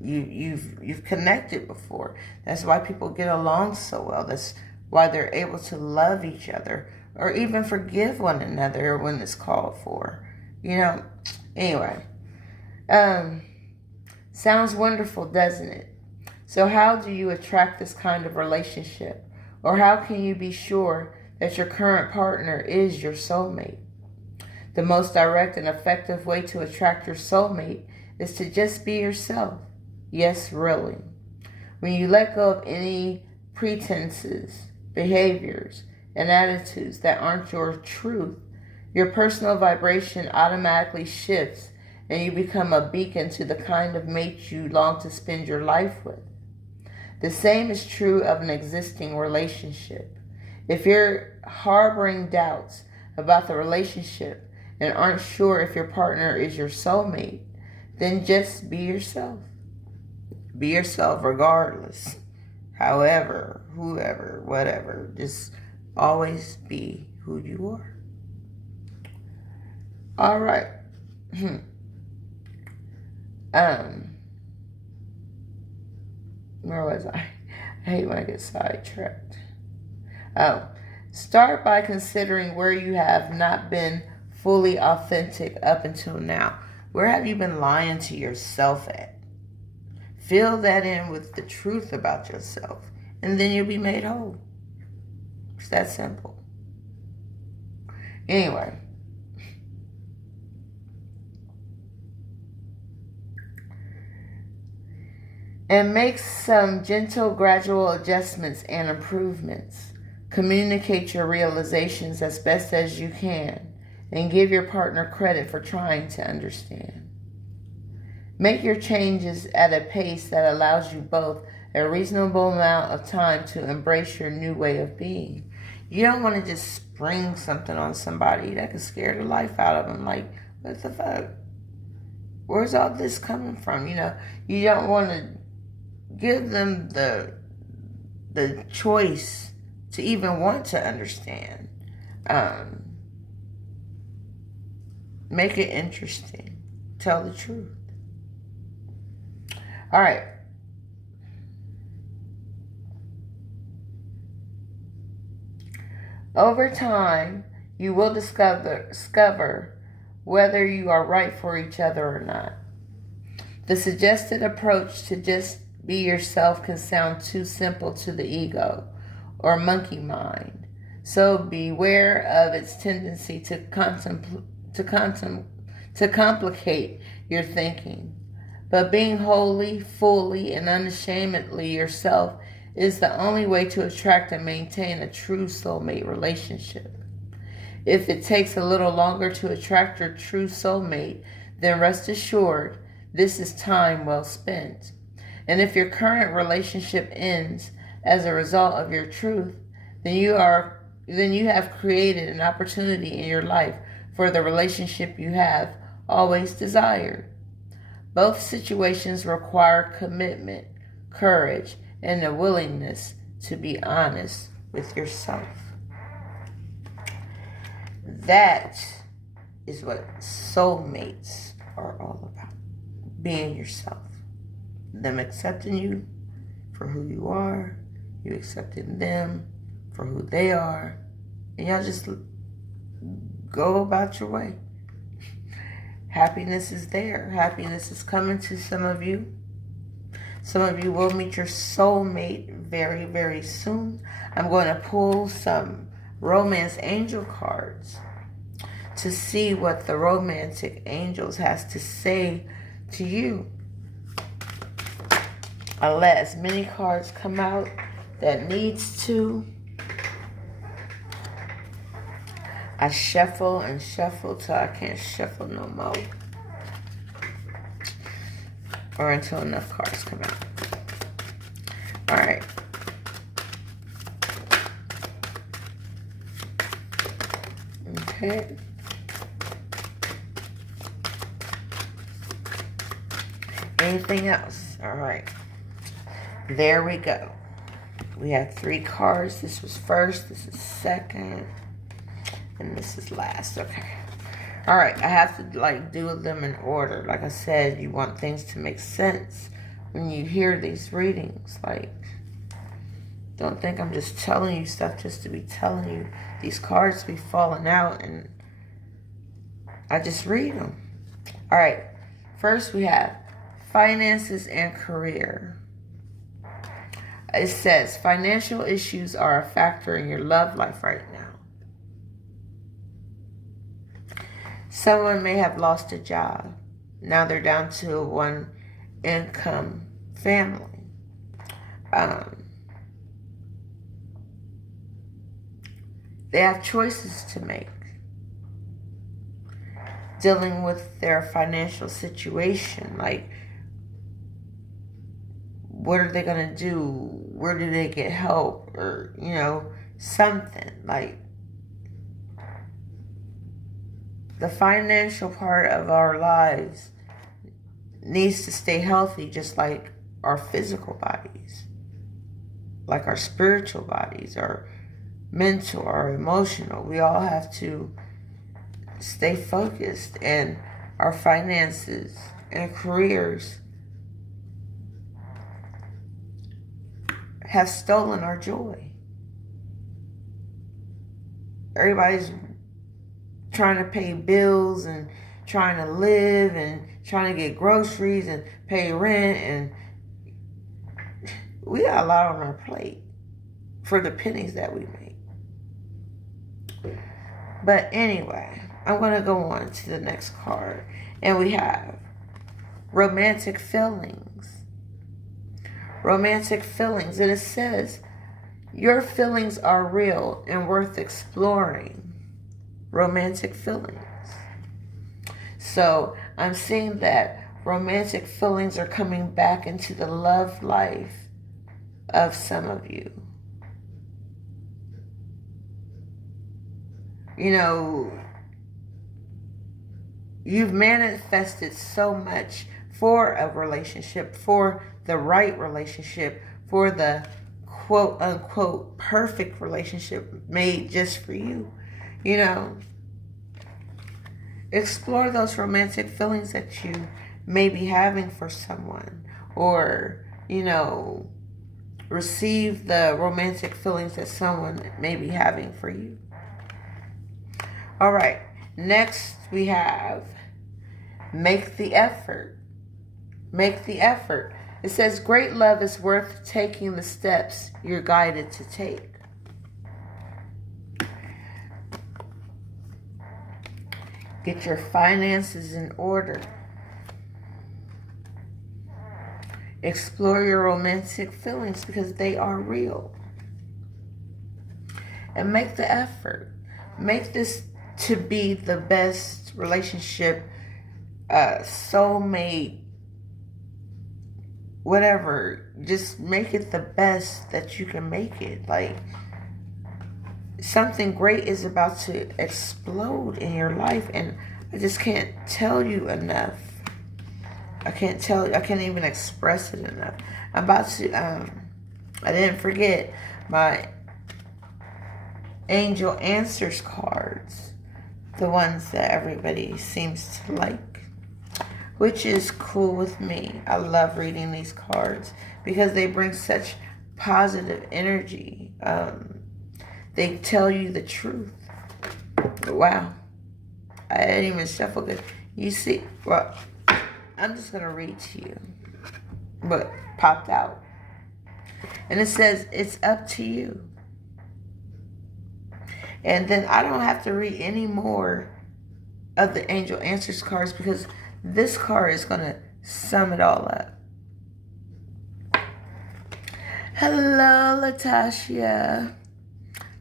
You've connected before. That's why people get along so well. That's why they're able to love each other or even forgive one another when it's called for. Anyway. Sounds wonderful, doesn't it? So how do you attract this kind of relationship? Or how can you be sure that your current partner is your soulmate? The most direct and effective way to attract your soulmate is to just be yourself. Yes, really. When you let go of any pretenses, behaviors, and attitudes that aren't your truth, your personal vibration automatically shifts and you become a beacon to the kind of mate you long to spend your life with. The same is true of an existing relationship. If you're harboring doubts about the relationship and aren't sure if your partner is your soulmate, then just be yourself. Be yourself regardless. However, whoever, whatever. Just always be who you are. All right. Where was I? I hate when I get sidetracked. Start by considering where you have not been fully authentic up until now. Where have you been lying to yourself at? Fill that in with the truth about yourself, and then you'll be made whole. It's that simple. Anyway. And make some gentle, gradual adjustments and improvements. Communicate your realizations as best as you can and give your partner credit for trying to understand. Make your changes at a pace that allows you both a reasonable amount of time to embrace your new way of being. You don't want to just spring something on somebody that could scare the life out of them. Like, what the fuck? Where's all this coming from? You know, you don't want to give them the choice to even want to understand. Make it interesting. Tell the truth. All right. Over time, you will discover whether you are right for each other or not. The suggested approach to just be yourself can sound too simple to the ego or monkey mind. So beware of its tendency to complicate your thinking. But being wholly, fully, and unashamedly yourself is the only way to attract and maintain a true soulmate relationship. If it takes a little longer to attract your true soulmate, then rest assured this is time well spent. And if your current relationship ends as a result of your truth, then you have created an opportunity in your life for the relationship you have always desired. Both situations require commitment, courage, and the willingness to be honest with yourself. That is what soulmates are all about. Being yourself. Them accepting you for who you are, you accepting them for who they are, and y'all just go about your way. Happiness is there. Happiness is coming to some of you. Some of you will meet your soulmate very, very soon. I'm going to pull some romance angel cards to see what the romantic angels has to say to you. I'll let as many cards come out that needs to. I shuffle and shuffle till I can't shuffle no more. Or until enough cards come out. Alright. Okay. Anything else? Alright. There we go. We have 3 cards. This was first. This is second. And this is last. Okay. Alright. I have to do them in order. Like I said, you want things to make sense when you hear these readings. Don't think I'm just telling you stuff just to be telling you. These cards be falling out and I just read them. Alright. First we have finances and career. It says financial issues are a factor in your love life right now. Someone may have lost a job. Now they're down to one income family. They have choices to make. Dealing with their financial situation. What are they going to do? Where do they get help? Or, something. The financial part of our lives needs to stay healthy, just like our physical bodies. Like our spiritual bodies, our mental, our emotional. We all have to stay focused, and our finances and careers have stolen our joy. Everybody's trying to pay bills and trying to live and trying to get groceries and pay rent, and we got a lot on our plate for the pennies that we make. But anyway, I'm going to go on to the next card, and we have romantic feelings. Romantic feelings, and it says your feelings are real and worth exploring. Romantic feelings. So I'm seeing that romantic feelings are coming back into the love life of some of you. You know, you've manifested so much for a relationship, for the right relationship, for the quote unquote perfect relationship made just for you. You know, explore those romantic feelings that you may be having for someone, or, you know, receive the romantic feelings that someone may be having for you. All right, next we have make the effort. Make the effort. It says great love is worth taking the steps you're guided to take. Get your finances in order. Explore your romantic feelings because they are real. And make the effort. Make this to be the best relationship, soulmate, whatever. Just make it the best that you can make it. Like, something great is about to explode in your life, and I just can't tell you enough. I can't even express it enough. I'm about to, I didn't forget my angel answers cards. The ones that everybody seems to like, which is cool with me. I love reading these cards because they bring such positive energy. They tell you the truth. Wow. I didn't even shuffle good. You see, well, I'm just going to read to you what popped out. And it says, it's up to you. And then I don't have to read any more of the Angel Answers cards because this card is going to sum it all up. Hello, Latasha.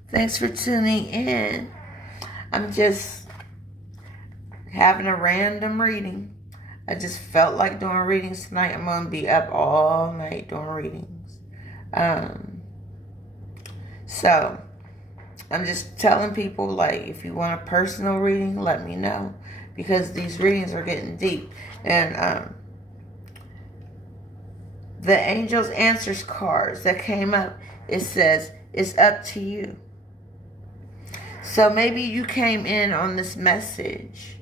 Thanks for tuning in. I'm just having a random reading. I just felt like doing readings tonight. I'm going to be up all night doing readings. So I'm just telling people, like, if you want a personal reading, let me know. Because these readings are getting deep. And the Angel's Answers cards that came up, it says, it's up to you. So maybe you came in on this message.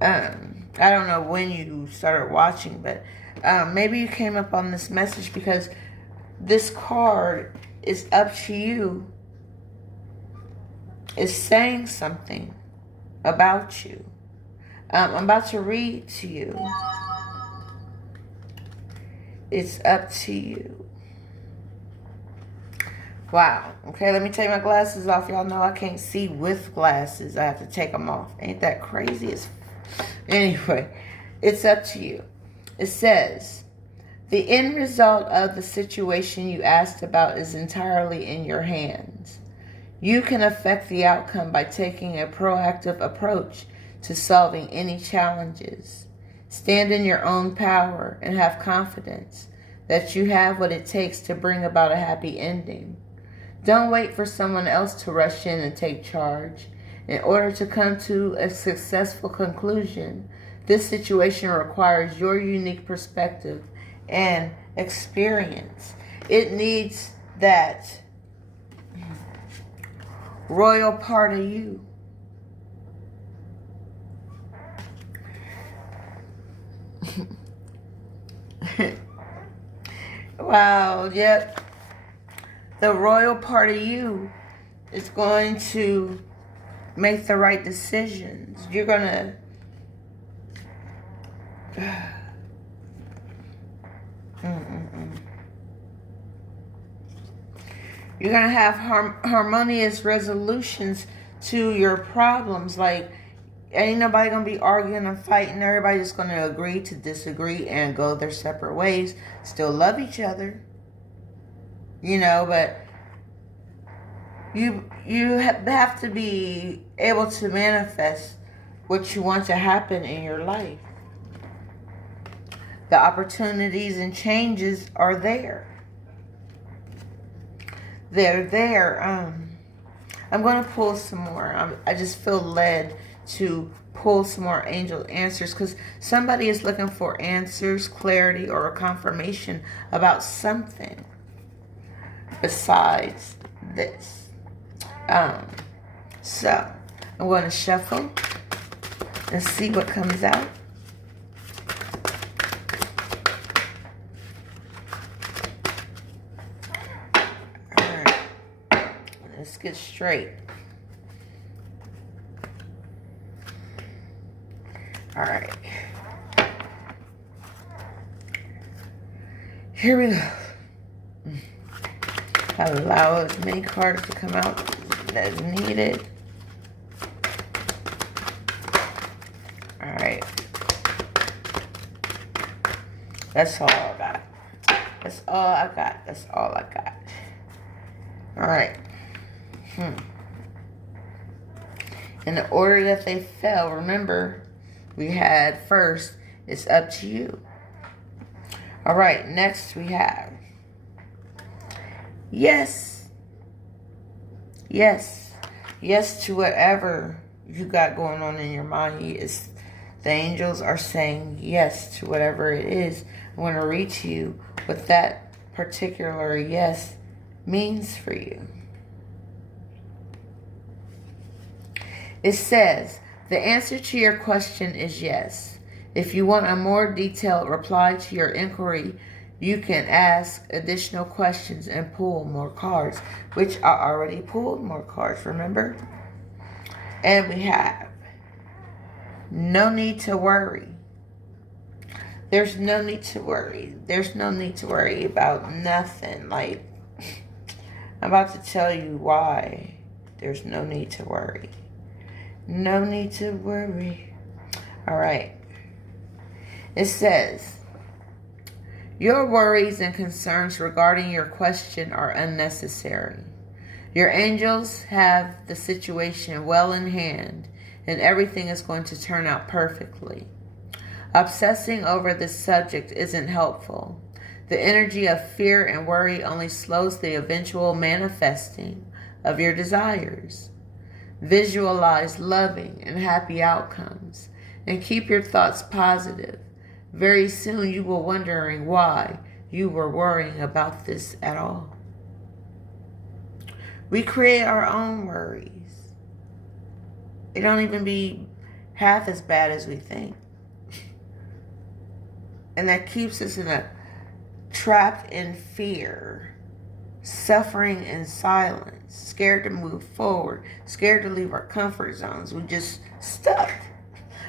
I don't know when you started watching, but maybe you came up on this message because this card is up to you. Is saying something about you. I'm about to read to you. It's up to you. Wow. Okay, let me take my glasses off. Y'all know I can't see with glasses. I have to take them off. Ain't that crazy? Anyway, it's up to you. It says, the end result of the situation you asked about is entirely in your hands. You can affect the outcome by taking a proactive approach to solving any challenges. Stand in your own power and have confidence that you have what it takes to bring about a happy ending. Don't wait for someone else to rush in and take charge. In order to come to a successful conclusion, this situation requires your unique perspective and experience. It needs that royal part of you. Wow, yep. The royal part of you is going to make the right decisions. You're going to you're going to have harmonious resolutions to your problems. Like, ain't nobody going to be arguing and fighting. Everybody's just going to agree to disagree and go their separate ways. Still love each other. You know, but you have to be able to manifest what you want to happen in your life. The opportunities and changes are there. They're there. I'm going to pull some more. I just feel led to pull some more angel answers because somebody is looking for answers, clarity, or a confirmation about something besides this. So I'm going to shuffle and see what comes out. All right, let's get straight. All right, here we go. Allow as many cards to come out as needed. All right, that's all I got. That's all I got. That's all I got. All right. In the order that they fell, remember, we had first, it's up to you. All right, next we have yes. Yes. Yes to whatever you got going on in your mind. Yes. The angels are saying yes to whatever it is. I want to read to you what that particular yes means for you. It says, the answer to your question is yes. If you want a more detailed reply to your inquiry, you can ask additional questions and pull more cards, which I already pulled more cards, remember? And we have no need to worry. There's no need to worry. There's no need to worry about nothing. Like, I'm about to tell you why there's no need to worry. No need to worry. All right. It says, your worries and concerns regarding your question are unnecessary. Your angels have the situation well in hand, and everything is going to turn out perfectly. Obsessing over this subject isn't helpful. The energy of fear and worry only slows the eventual manifesting of your desires. Visualize loving and happy outcomes and keep your thoughts positive. Very soon you will wondering why you were worrying about this at all. We create our own worries. It don't even be half as bad as we think. And that keeps us trapped in fear, suffering in silence, scared to move forward, scared to leave our comfort zones. We just stuck.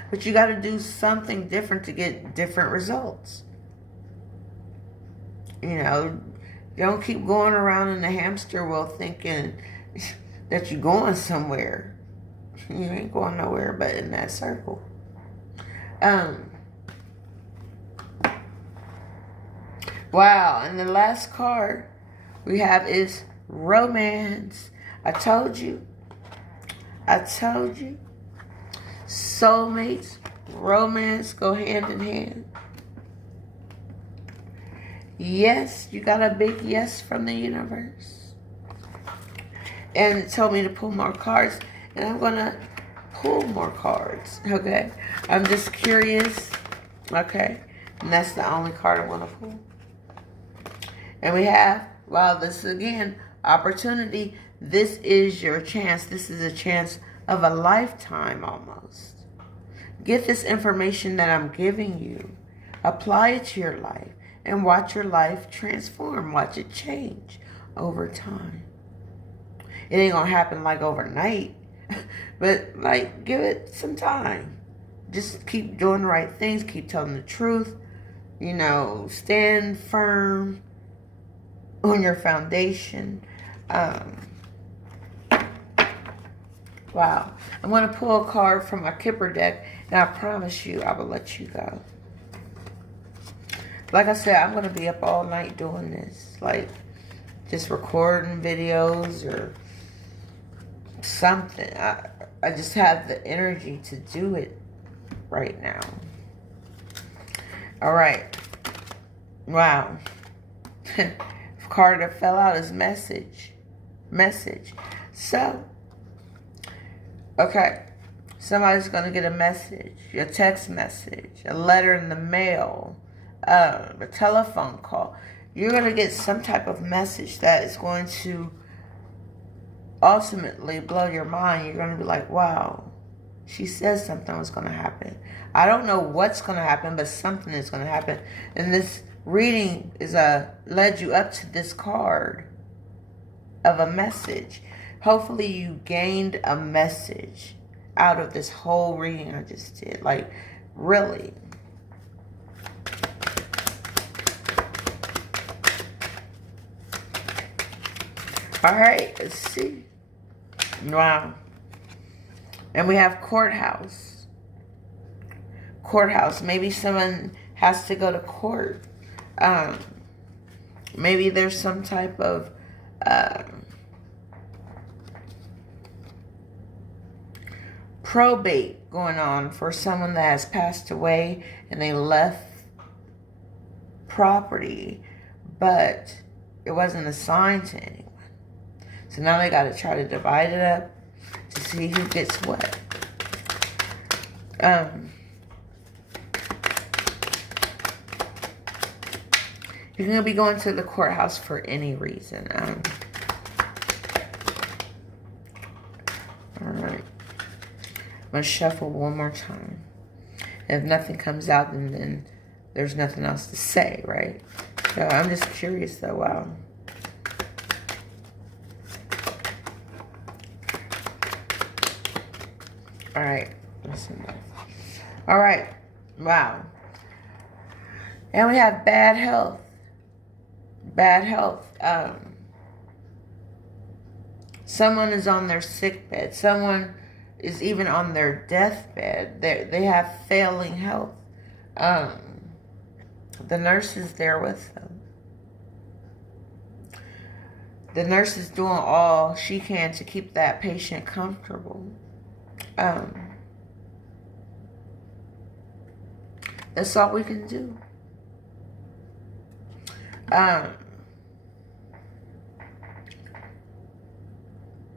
But you got to do something different to get different results. You know, don't keep going around in the hamster wheel thinking that you're going somewhere. You ain't going nowhere but in that circle. Wow, and the last card we have is romance. I told you. Soulmates, romance go hand in hand. Yes, you got a big yes from the universe. And it told me to pull more cards, and I'm going to pull more cards, okay? I'm just curious, okay? And that's the only card I want to pull. And we have, wow, this is again, opportunity. This is your chance. This is a chance of a lifetime almost. Get this information that I'm giving you. Apply it to your life and watch your life transform. Watch it change over time. It ain't going to happen like overnight, but like give it some time. Just keep doing the right things. Keep telling the truth. You know, stand firm on your foundation. Wow. I'm going to pull a card from my Kipper deck, and I promise you I will let you go. Like I said, I'm going to be up all night doing this. Like, just recording videos or something. I just have the energy to do it right now. All right. Wow. Card that fell out is message. So, okay. Somebody's going to get a message, a text message, a letter in the mail, a telephone call. You're going to get some type of message that is going to ultimately blow your mind. You're going to be like, wow, she said something was going to happen. I don't know what's going to happen, but something is going to happen. And this reading is led you up to this card of a message. Hopefully you gained a message out of this whole reading I just did. Like, really. Alright, let's see. Wow. And we have courthouse. Courthouse. Maybe someone has to go to court. Maybe there's some type of probate going on for someone that has passed away and they left property, but it wasn't assigned to anyone. So now they got to try to divide it up to see who gets what. You're going to be going to the courthouse for any reason. Alright. I'm going to shuffle one more time. And if nothing comes out, then there's nothing else to say, right? So I'm just curious, though. Wow. Alright. Listen. Alright. Wow. And we have bad health. Bad health. Someone is on their sick bed. Someone is even on their deathbed. They have failing health. The nurse is there with them. The nurse is doing all she can to keep that patient comfortable. That's all we can do.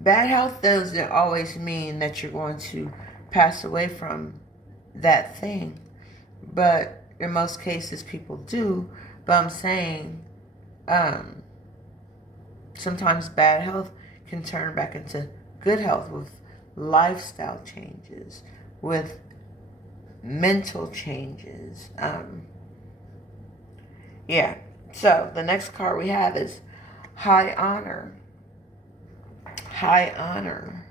Bad health doesn't always mean that you're going to pass away from that thing. But in most cases, people do. But I'm saying sometimes bad health can turn back into good health with lifestyle changes, with mental changes. Yeah. So the next card we have is High Honor. High honor.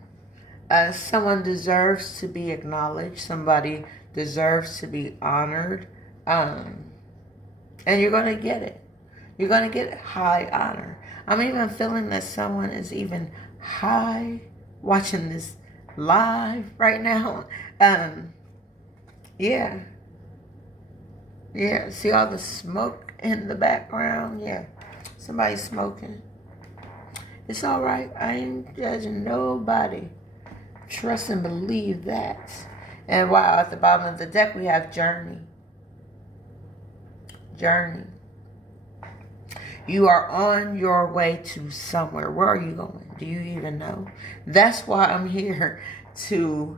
Someone deserves to be acknowledged. Somebody deserves to be honored. And you're going to get it. You're going to get high honor. I'm even feeling that someone is even high watching this live right now. Yeah. Yeah. See all the smoke in the background? Yeah. Somebody's smoking. It's all right. I ain't judging nobody. Trust and believe that. And wow, at the bottom of the deck, we have Journey. Journey. You are on your way to somewhere. Where are you going? Do you even know? That's why I'm here to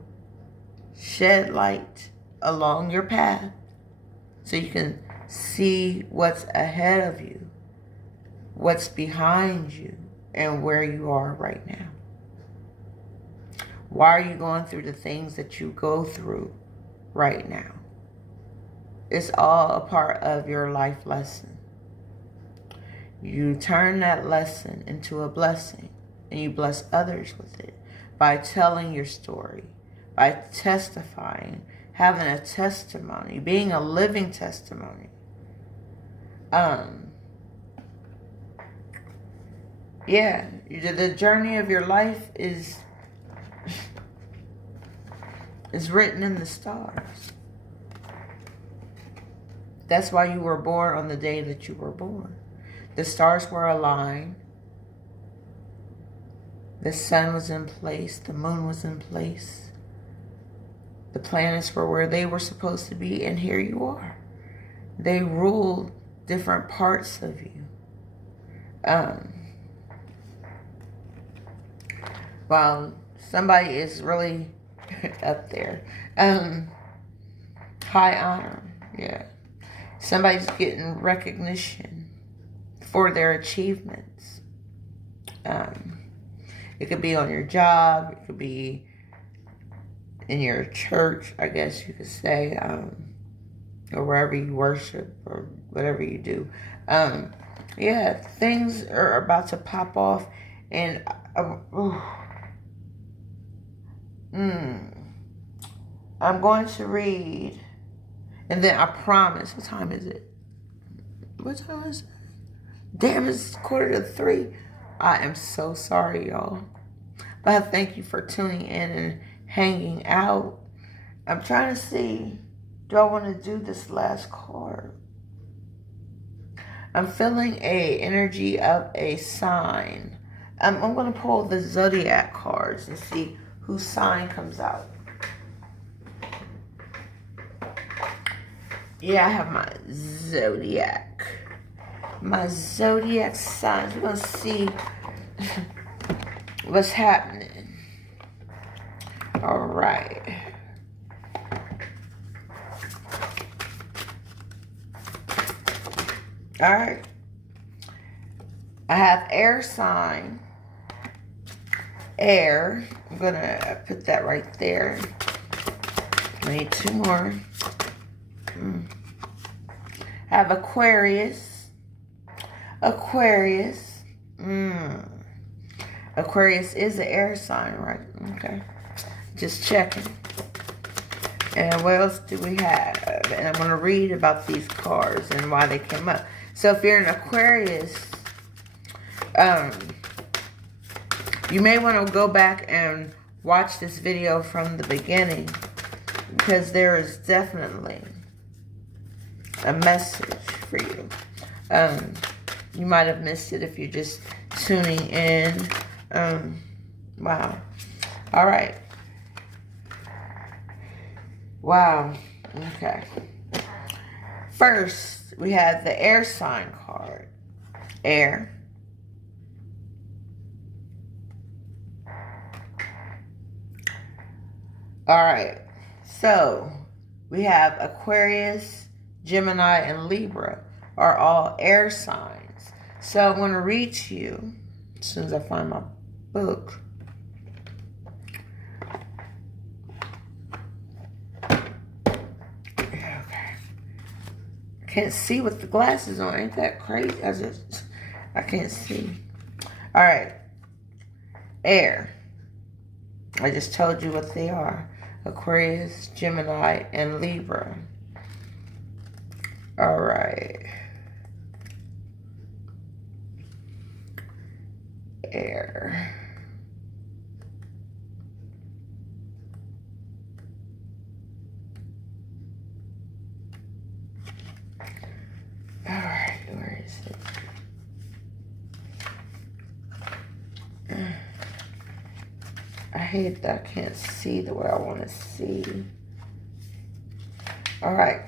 shed light along your path so you can see what's ahead of you, what's behind you, and where you are right now. Why are you going through the things that you go through right now? It's all a part of your life lesson. You turn that lesson into a blessing, and you bless others with it by telling your story, by testifying, having a testimony, being a living testimony. Yeah, the journey of your life is written in the stars. That's why you were born on the day that you were born. The stars were aligned. The sun was in place. The moon was in place. The planets were where they were supposed to be, and here you are. They ruled different parts of you. Well, somebody is really up there. High honor, yeah. Somebody's getting recognition for their achievements. It could be on your job. It could be in your church, I guess you could say, or wherever you worship or whatever you do. Yeah, things are about to pop off, and I'm going to read, and then I promise. What time is it? What time is it? Damn, it's 2:45. I am so sorry, y'all. But I thank you for tuning in and hanging out. I'm trying to see, do I want to do this last card? I'm feeling a energy of a sign. I'm going to pull the zodiac cards and see whose sign comes out. Yeah, I have my zodiac. My zodiac signs. We're going to see what's happening. All right. All right. I have air sign. Air. I'm going to put that right there. I need two more. I have Aquarius. Aquarius. Aquarius is an air sign, right? Okay. Just checking. And what else do we have? And I'm going to read about these cards and why they came up. So if you're an Aquarius, you may want to go back and watch this video from the beginning, because there is definitely a message for you. You might have missed it if you're just tuning in. Wow. All right. Wow. Okay. First, we have the air sign card. Air. All right. So, we have Aquarius, Gemini, and Libra are all air signs. So, I'm going to read to you as soon as I find my book. Can't see with the glasses on. Ain't that crazy? I can't see. All right. Air. I just told you what they are. Aquarius, Gemini, and Libra. All right. Air. All right, where is it? I hate that I can't see the way I want to see. All right.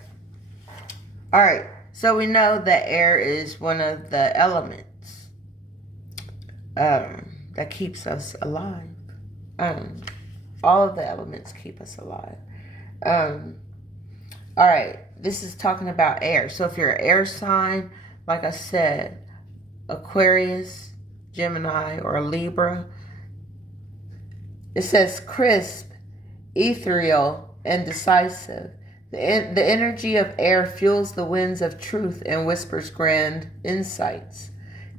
All right. So we know that air is one of the elements that keeps us alive. All of the elements keep us alive. All right, this is talking about air. So if you're an air sign, like I said, Aquarius, Gemini, or Libra, it says crisp, ethereal, and decisive. The energy of air fuels the winds of truth and whispers grand insights.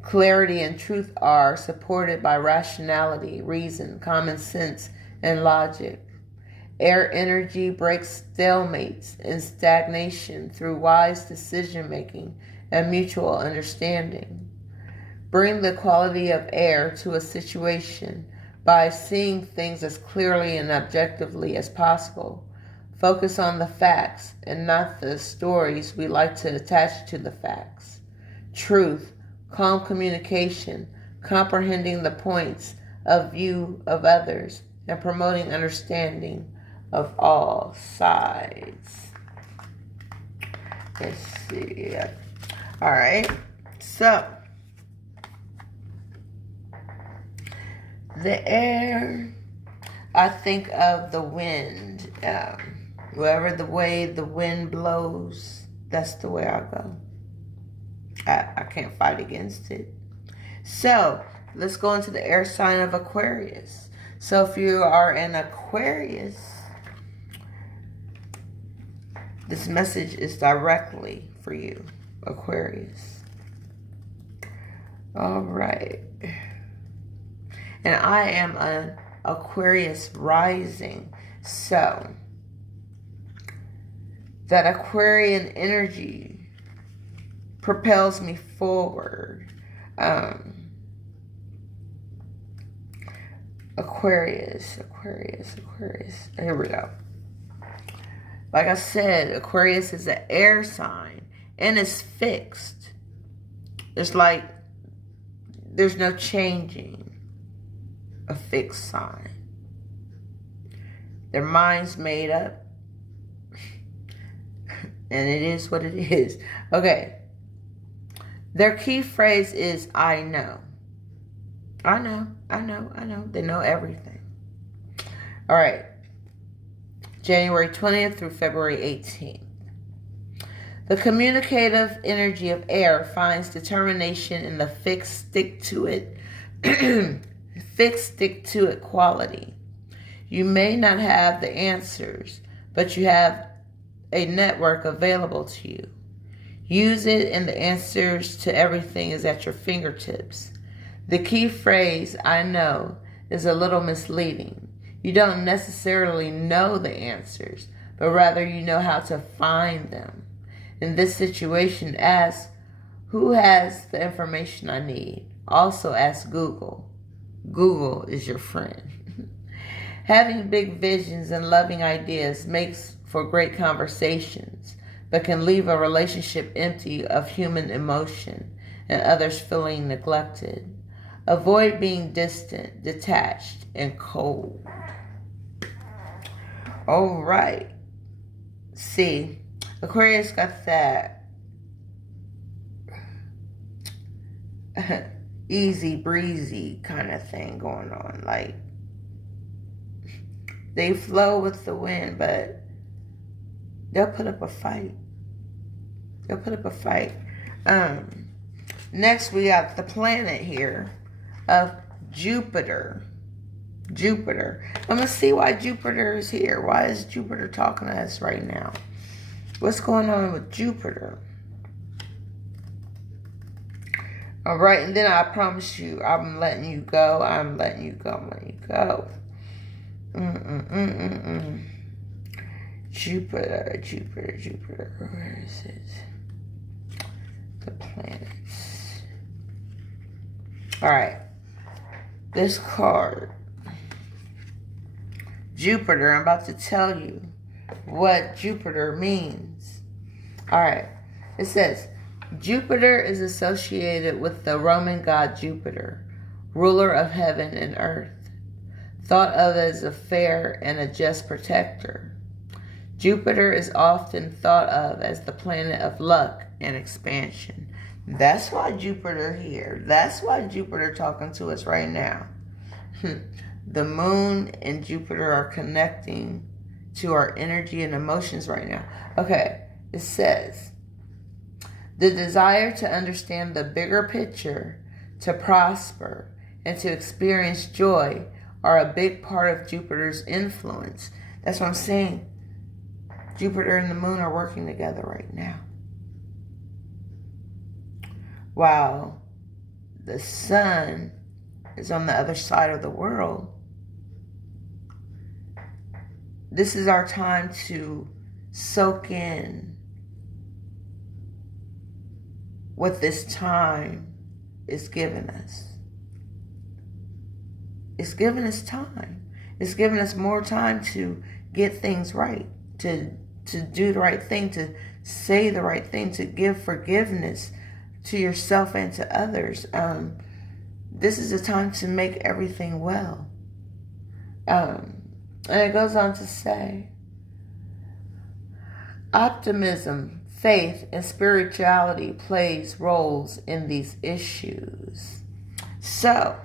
Clarity and truth are supported by rationality, reason, common sense, and logic. Air energy breaks stalemates and stagnation through wise decision-making and mutual understanding. Bring the quality of air to a situation by seeing things as clearly and objectively as possible. Focus on the facts and not the stories we like to attach to the facts. Truth, calm communication, comprehending the points of view of others, and promoting understanding of all sides. Let's see. All right. So, the air, I think of the wind. Wherever the way the wind blows, that's the way I go. I can't fight against it. So, let's go into the air sign of Aquarius. So, if you are an Aquarius, this message is directly for you, Aquarius. All right. And I am an Aquarius rising. So, that Aquarian energy propels me forward. Aquarius. Here we go. Like I said, Aquarius is an air sign and it's fixed. It's like there's no changing a fixed sign. Their mind's made up. And it is what it is. Okay. Their key phrase is, I know. I know. They know everything. All right. January 20th through February 18th. The communicative energy of air finds determination in the fixed, stick to it quality. You may not have the answers, but you have a network available to you. Use it, and the answers to everything is at your fingertips. The key phrase, I know, is a little misleading. You don't necessarily know the answers, but rather you know how to find them. In this situation, ask, who has the information I need? Also ask Google. Google is your friend. Having big visions and loving ideas makes for great conversations, but can leave a relationship empty of human emotion and others feeling neglected. Avoid being distant, detached, and cold. All right. See, Aquarius got that easy breezy kind of thing going on. Like, they flow with the wind, but they'll put up a fight. Next, we got the planet here of Jupiter. I'm going to see why Jupiter is here. Why is Jupiter talking to us right now? What's going on with Jupiter? All right, and then I promise you, I'm letting you go. Jupiter. Where is it? The planets. All right. This card, Jupiter, I'm about to tell you what Jupiter means. All right. It says, Jupiter is associated with the Roman god Jupiter, ruler of heaven and earth, thought of as a fair and a just protector. Jupiter is often thought of as the planet of luck and expansion. That's why Jupiter here. That's why Jupiter talking to us right now. The moon and Jupiter are connecting to our energy and emotions right now. Okay, it says, the desire to understand the bigger picture, to prosper, and to experience joy are a big part of Jupiter's influence. That's what I'm saying. Jupiter and the moon are working together right now. While the sun is on the other side of the world, this is our time to soak in what this time is giving us. It's giving us time. It's giving us more time to get things right, to do the right thing, to say the right thing, to give forgiveness to yourself and to others. This is a time to make everything well. And it goes on to say, optimism faith and spirituality plays roles in these issues. So,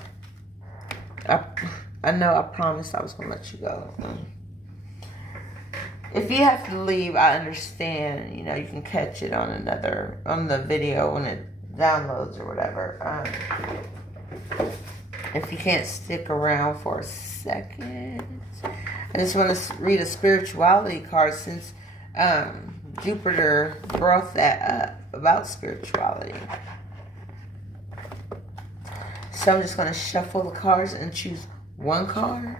I know I promised I was going to let you go. If you have to leave, I understand. You know, you can catch it on the video when it downloads or whatever. If you can't stick around for a second, I just want to read a spirituality card since Jupiter brought that up about spirituality. So I'm just going to shuffle the cards and choose one card.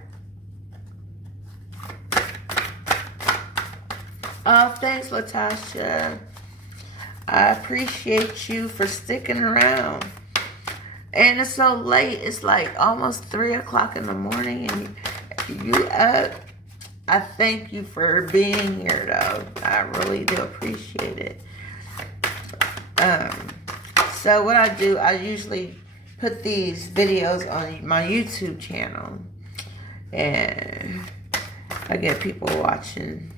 Oh, thanks, Latasha. I appreciate you for sticking around. And it's so late. It's like almost 3 o'clock in the morning and you up. I thank you for being here, though. I really do appreciate it. So what I do, I usually put these videos on my YouTube channel. And I get people watching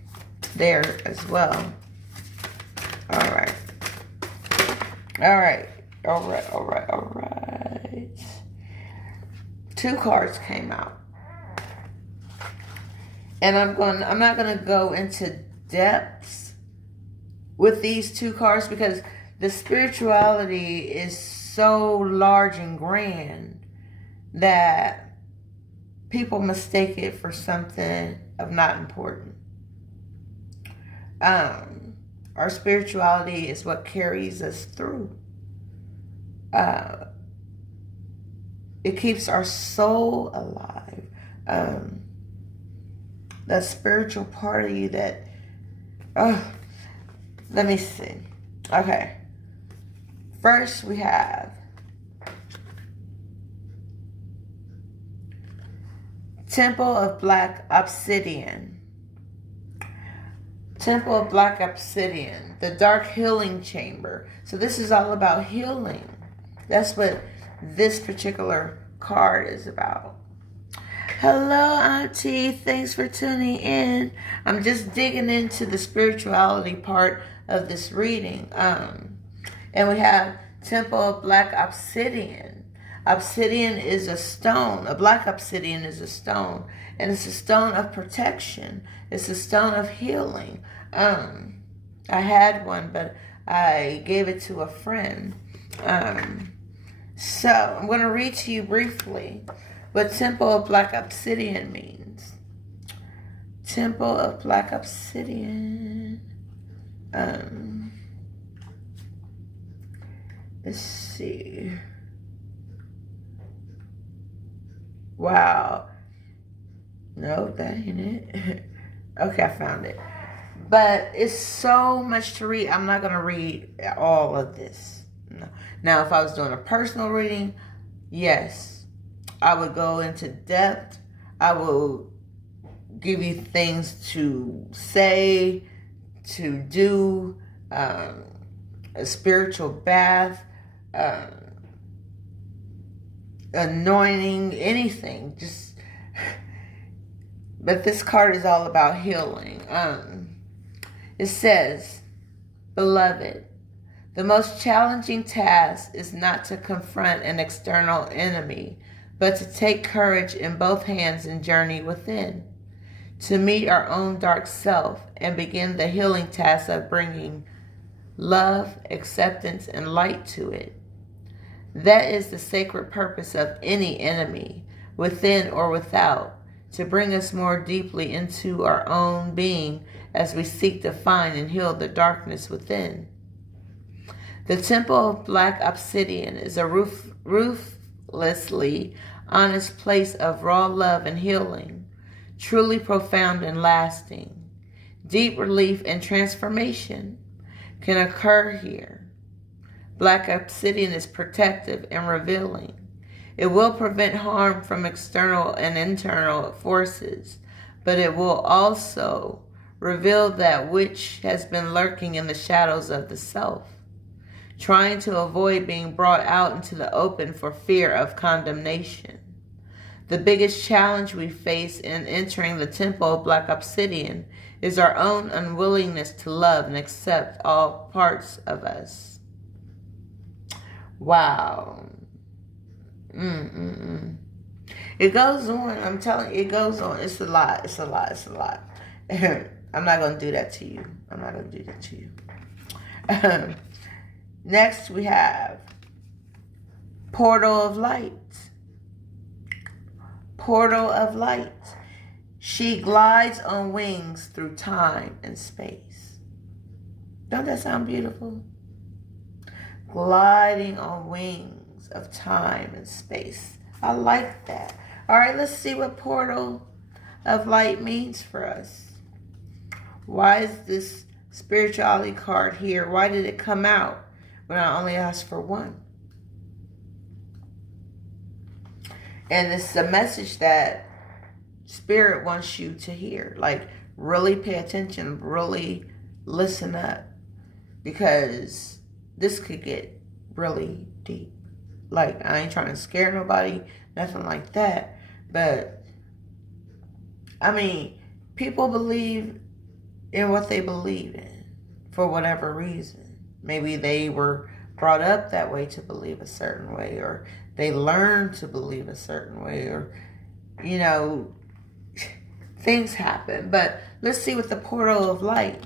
there as well. Alright. Alright. 2 cards came out. And I'm not gonna go into depths with these 2 cards because the spirituality is so large and grand that people mistake it for something of not important. Our spirituality is what carries us through. It keeps our soul alive. That spiritual part of you that, let me see. Okay. First we have Temple of Black Obsidian. Temple of Black Obsidian, the dark healing chamber. So this is all about healing. That's what this particular card is about. Hello, Auntie. Thanks for tuning in. I'm just digging into the spirituality part of this reading. And we have Temple of Black Obsidian. Obsidian is a stone. A black obsidian is a stone. And it's a stone of protection. It's a stone of healing. I had one, but I gave it to a friend. So I'm going to read to you briefly what Temple of Black Obsidian means. Temple of Black Obsidian. Let's see. Wow. No, that ain't it. Okay, I found it. But it's so much to read. I'm not going to read all of this. No. Now, if I was doing a personal reading, yes, I would go into depth. I will give you things to say, to do, a spiritual bath, anointing, anything. Just, but this card is all about healing. It says, Beloved, the most challenging task is not to confront an external enemy, but to take courage in both hands and journey within, to meet our own dark self and begin the healing task of bringing love, acceptance, and light to it. That is the sacred purpose of any enemy, within or without, to bring us more deeply into our own being as we seek to find and heal the darkness within. The Temple of Black Obsidian is a ruthlessly honest place of raw love and healing, truly profound and lasting. Deep relief and transformation can occur here. Black Obsidian is protective and revealing. It will prevent harm from external and internal forces, but it will also reveal that which has been lurking in the shadows of the self, trying to avoid being brought out into the open for fear of condemnation. The biggest challenge we face in entering the temple of black obsidian is our own unwillingness to love and accept all parts of us. Wow. It goes on. I'm telling you, it goes on. It's a lot. It's a lot. It's a lot. I'm not going to do that to you. I'm not going to do that to you. Next, we have Portal of Light. Portal of Light. She glides on wings through time and space. Don't that sound beautiful? Gliding on wings of time and space. I like that. All right, let's see what Portal of Light means for us. Why is this spirituality card here? Why did it come out when I only asked for one? And it's a message that Spirit wants you to hear. Like, really pay attention. Really listen up. Because this could get really deep. Like, I ain't trying to scare nobody. Nothing like that. But, I mean, people believe in what they believe in. For whatever reason. Maybe they were brought up that way to believe a certain way. Or they learned to believe a certain way. Or, you know, things happen. But let's see what the Portal of Light.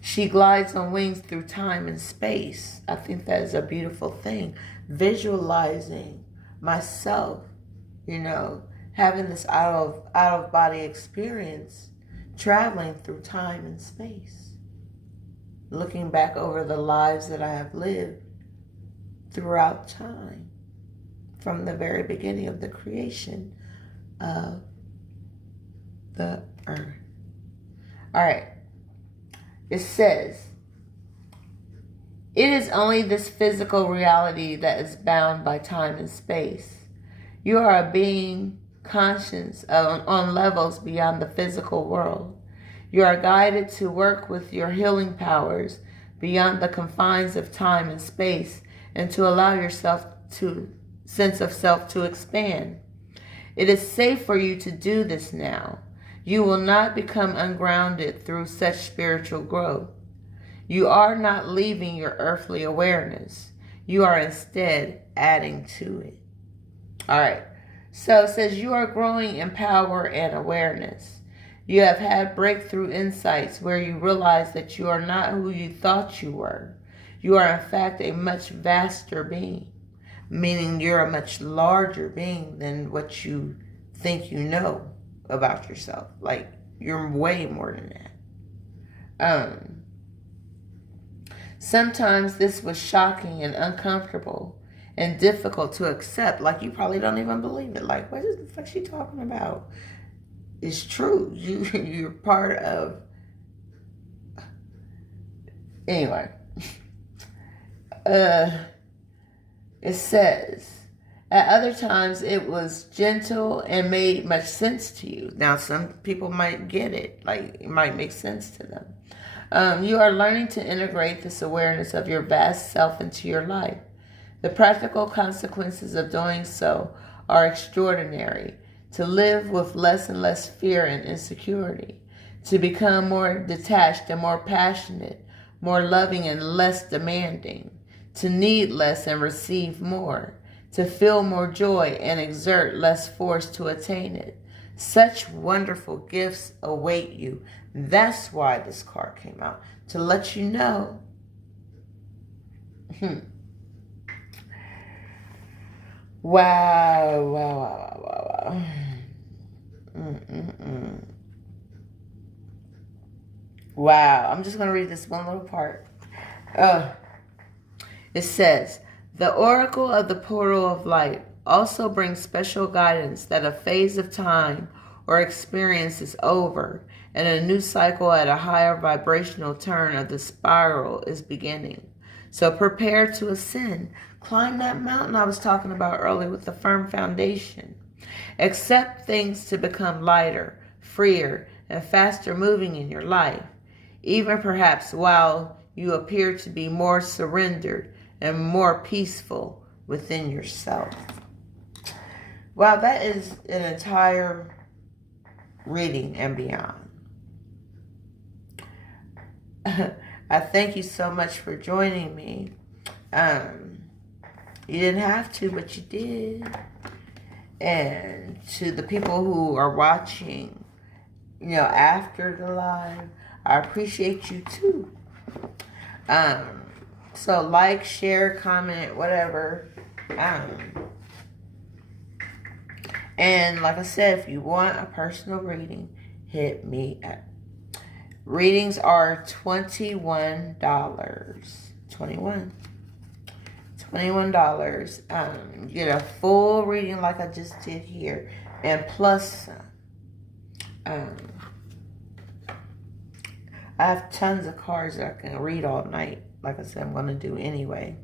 She glides on wings through time and space. I think that is a beautiful thing. Visualizing myself, you know, having this out of body experience, traveling through time and space, looking back over the lives that I have lived throughout time, from the very beginning of the creation of the earth. All right. It says, it is only this physical reality that is bound by time and space. You are a being conscious on levels beyond the physical world. You are guided to work with your healing powers beyond the confines of time and space and to allow yourself to sense of self to expand. It is safe for you to do this now. You will not become ungrounded through such spiritual growth. You are not leaving your earthly awareness. You are instead adding to it. All right. So it says you are growing in power and awareness. You have had breakthrough insights where you realize that you are not who you thought you were. You are in fact a much vaster being, meaning you're a much larger being than what you think you know about yourself. Like, you're way more than that. Sometimes this was shocking and uncomfortable and difficult to accept. Like, you probably don't even believe it. Like, what is the fuck she talking about? It's true. You're part of... Anyway. It says, at other times it was gentle and made much sense to you. Now, some people might get it. Like, it might make sense to them. You are learning to integrate this awareness of your vast self into your life. The practical consequences of doing so are extraordinary. To live with less and less fear and insecurity. To become more detached and more passionate. More loving and less demanding. To need less and receive more. To feel more joy and exert less force to attain it. Such wonderful gifts await you. That's why this card came out. To let you know. Wow. Wow. I'm just going to read this one little part. It says, the Oracle of the Portal of Light also brings special guidance that a phase of time or experience is over and a new cycle at a higher vibrational turn of the spiral is beginning. So prepare to ascend. Climb that mountain I was talking about earlier with the firm foundation. Accept things to become lighter, freer, and faster moving in your life, even perhaps while you appear to be more surrendered and more peaceful within yourself. Well, that is an entire reading and beyond. I thank you so much for joining me. You didn't have to, but you did. And to the people who are watching, after the live, I appreciate you too. So like, share, comment, whatever. And like I said, if you want a personal reading, hit me up. Readings are $21. $21. You get a full reading like I just did here, and plus I have tons of cards that I can read all night. Like I said, I'm going to do anyway.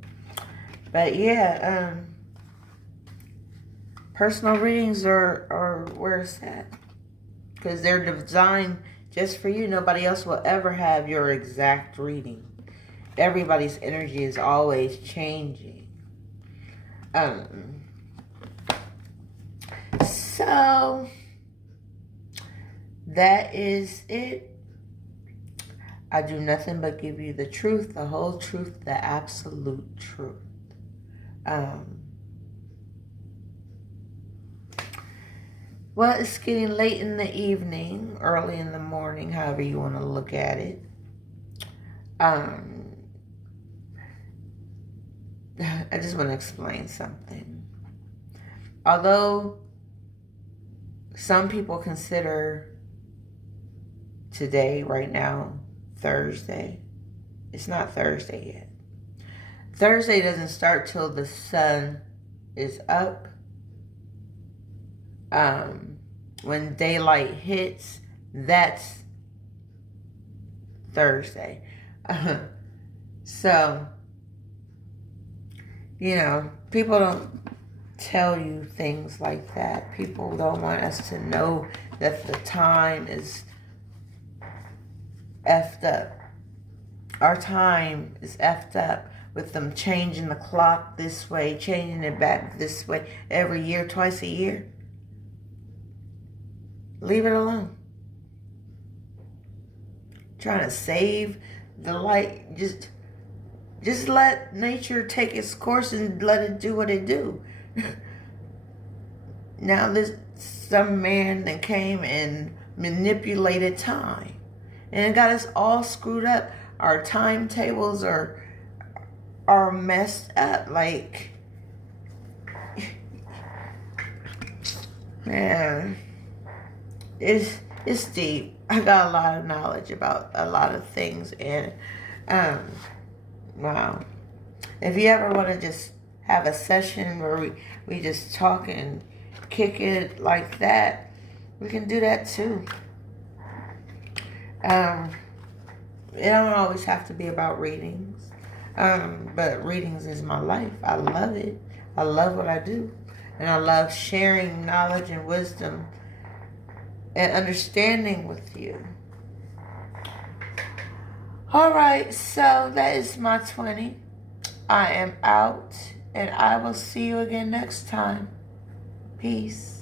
But yeah, personal readings are where it's at, because they're designed just for you. Nobody else will ever have your exact reading. Everybody's energy is always changing. So that is it. I do nothing but give you the truth, the whole truth, the absolute truth. Well, it's getting late in the evening, early in the morning, however you want to look at it. I just want to explain something. Although some people consider today, right now, Thursday, it's not Thursday yet. Thursday doesn't start till the sun is up. When daylight hits, that's Thursday. So, people don't tell you things like that. People don't want us to know that the time is effed up. Our time is effed up with them changing the clock this way, changing it back this way every year, twice a year. Leave it alone. Trying to save the light. Just let nature take its course and let it do what it do. Now some man that came and manipulated time, and it got us all screwed up. Our timetables are messed up. Like, man, it's deep. I got a lot of knowledge about a lot of things, and wow. If you ever want to just have a session where we just talk and kick it like that, we can do that too. It don't always have to be about readings. But readings is my life. I love it. I love what I do. And I love sharing knowledge and wisdom and understanding with you. Alright, so that is my 20. I am out, and I will see you again next time. Peace.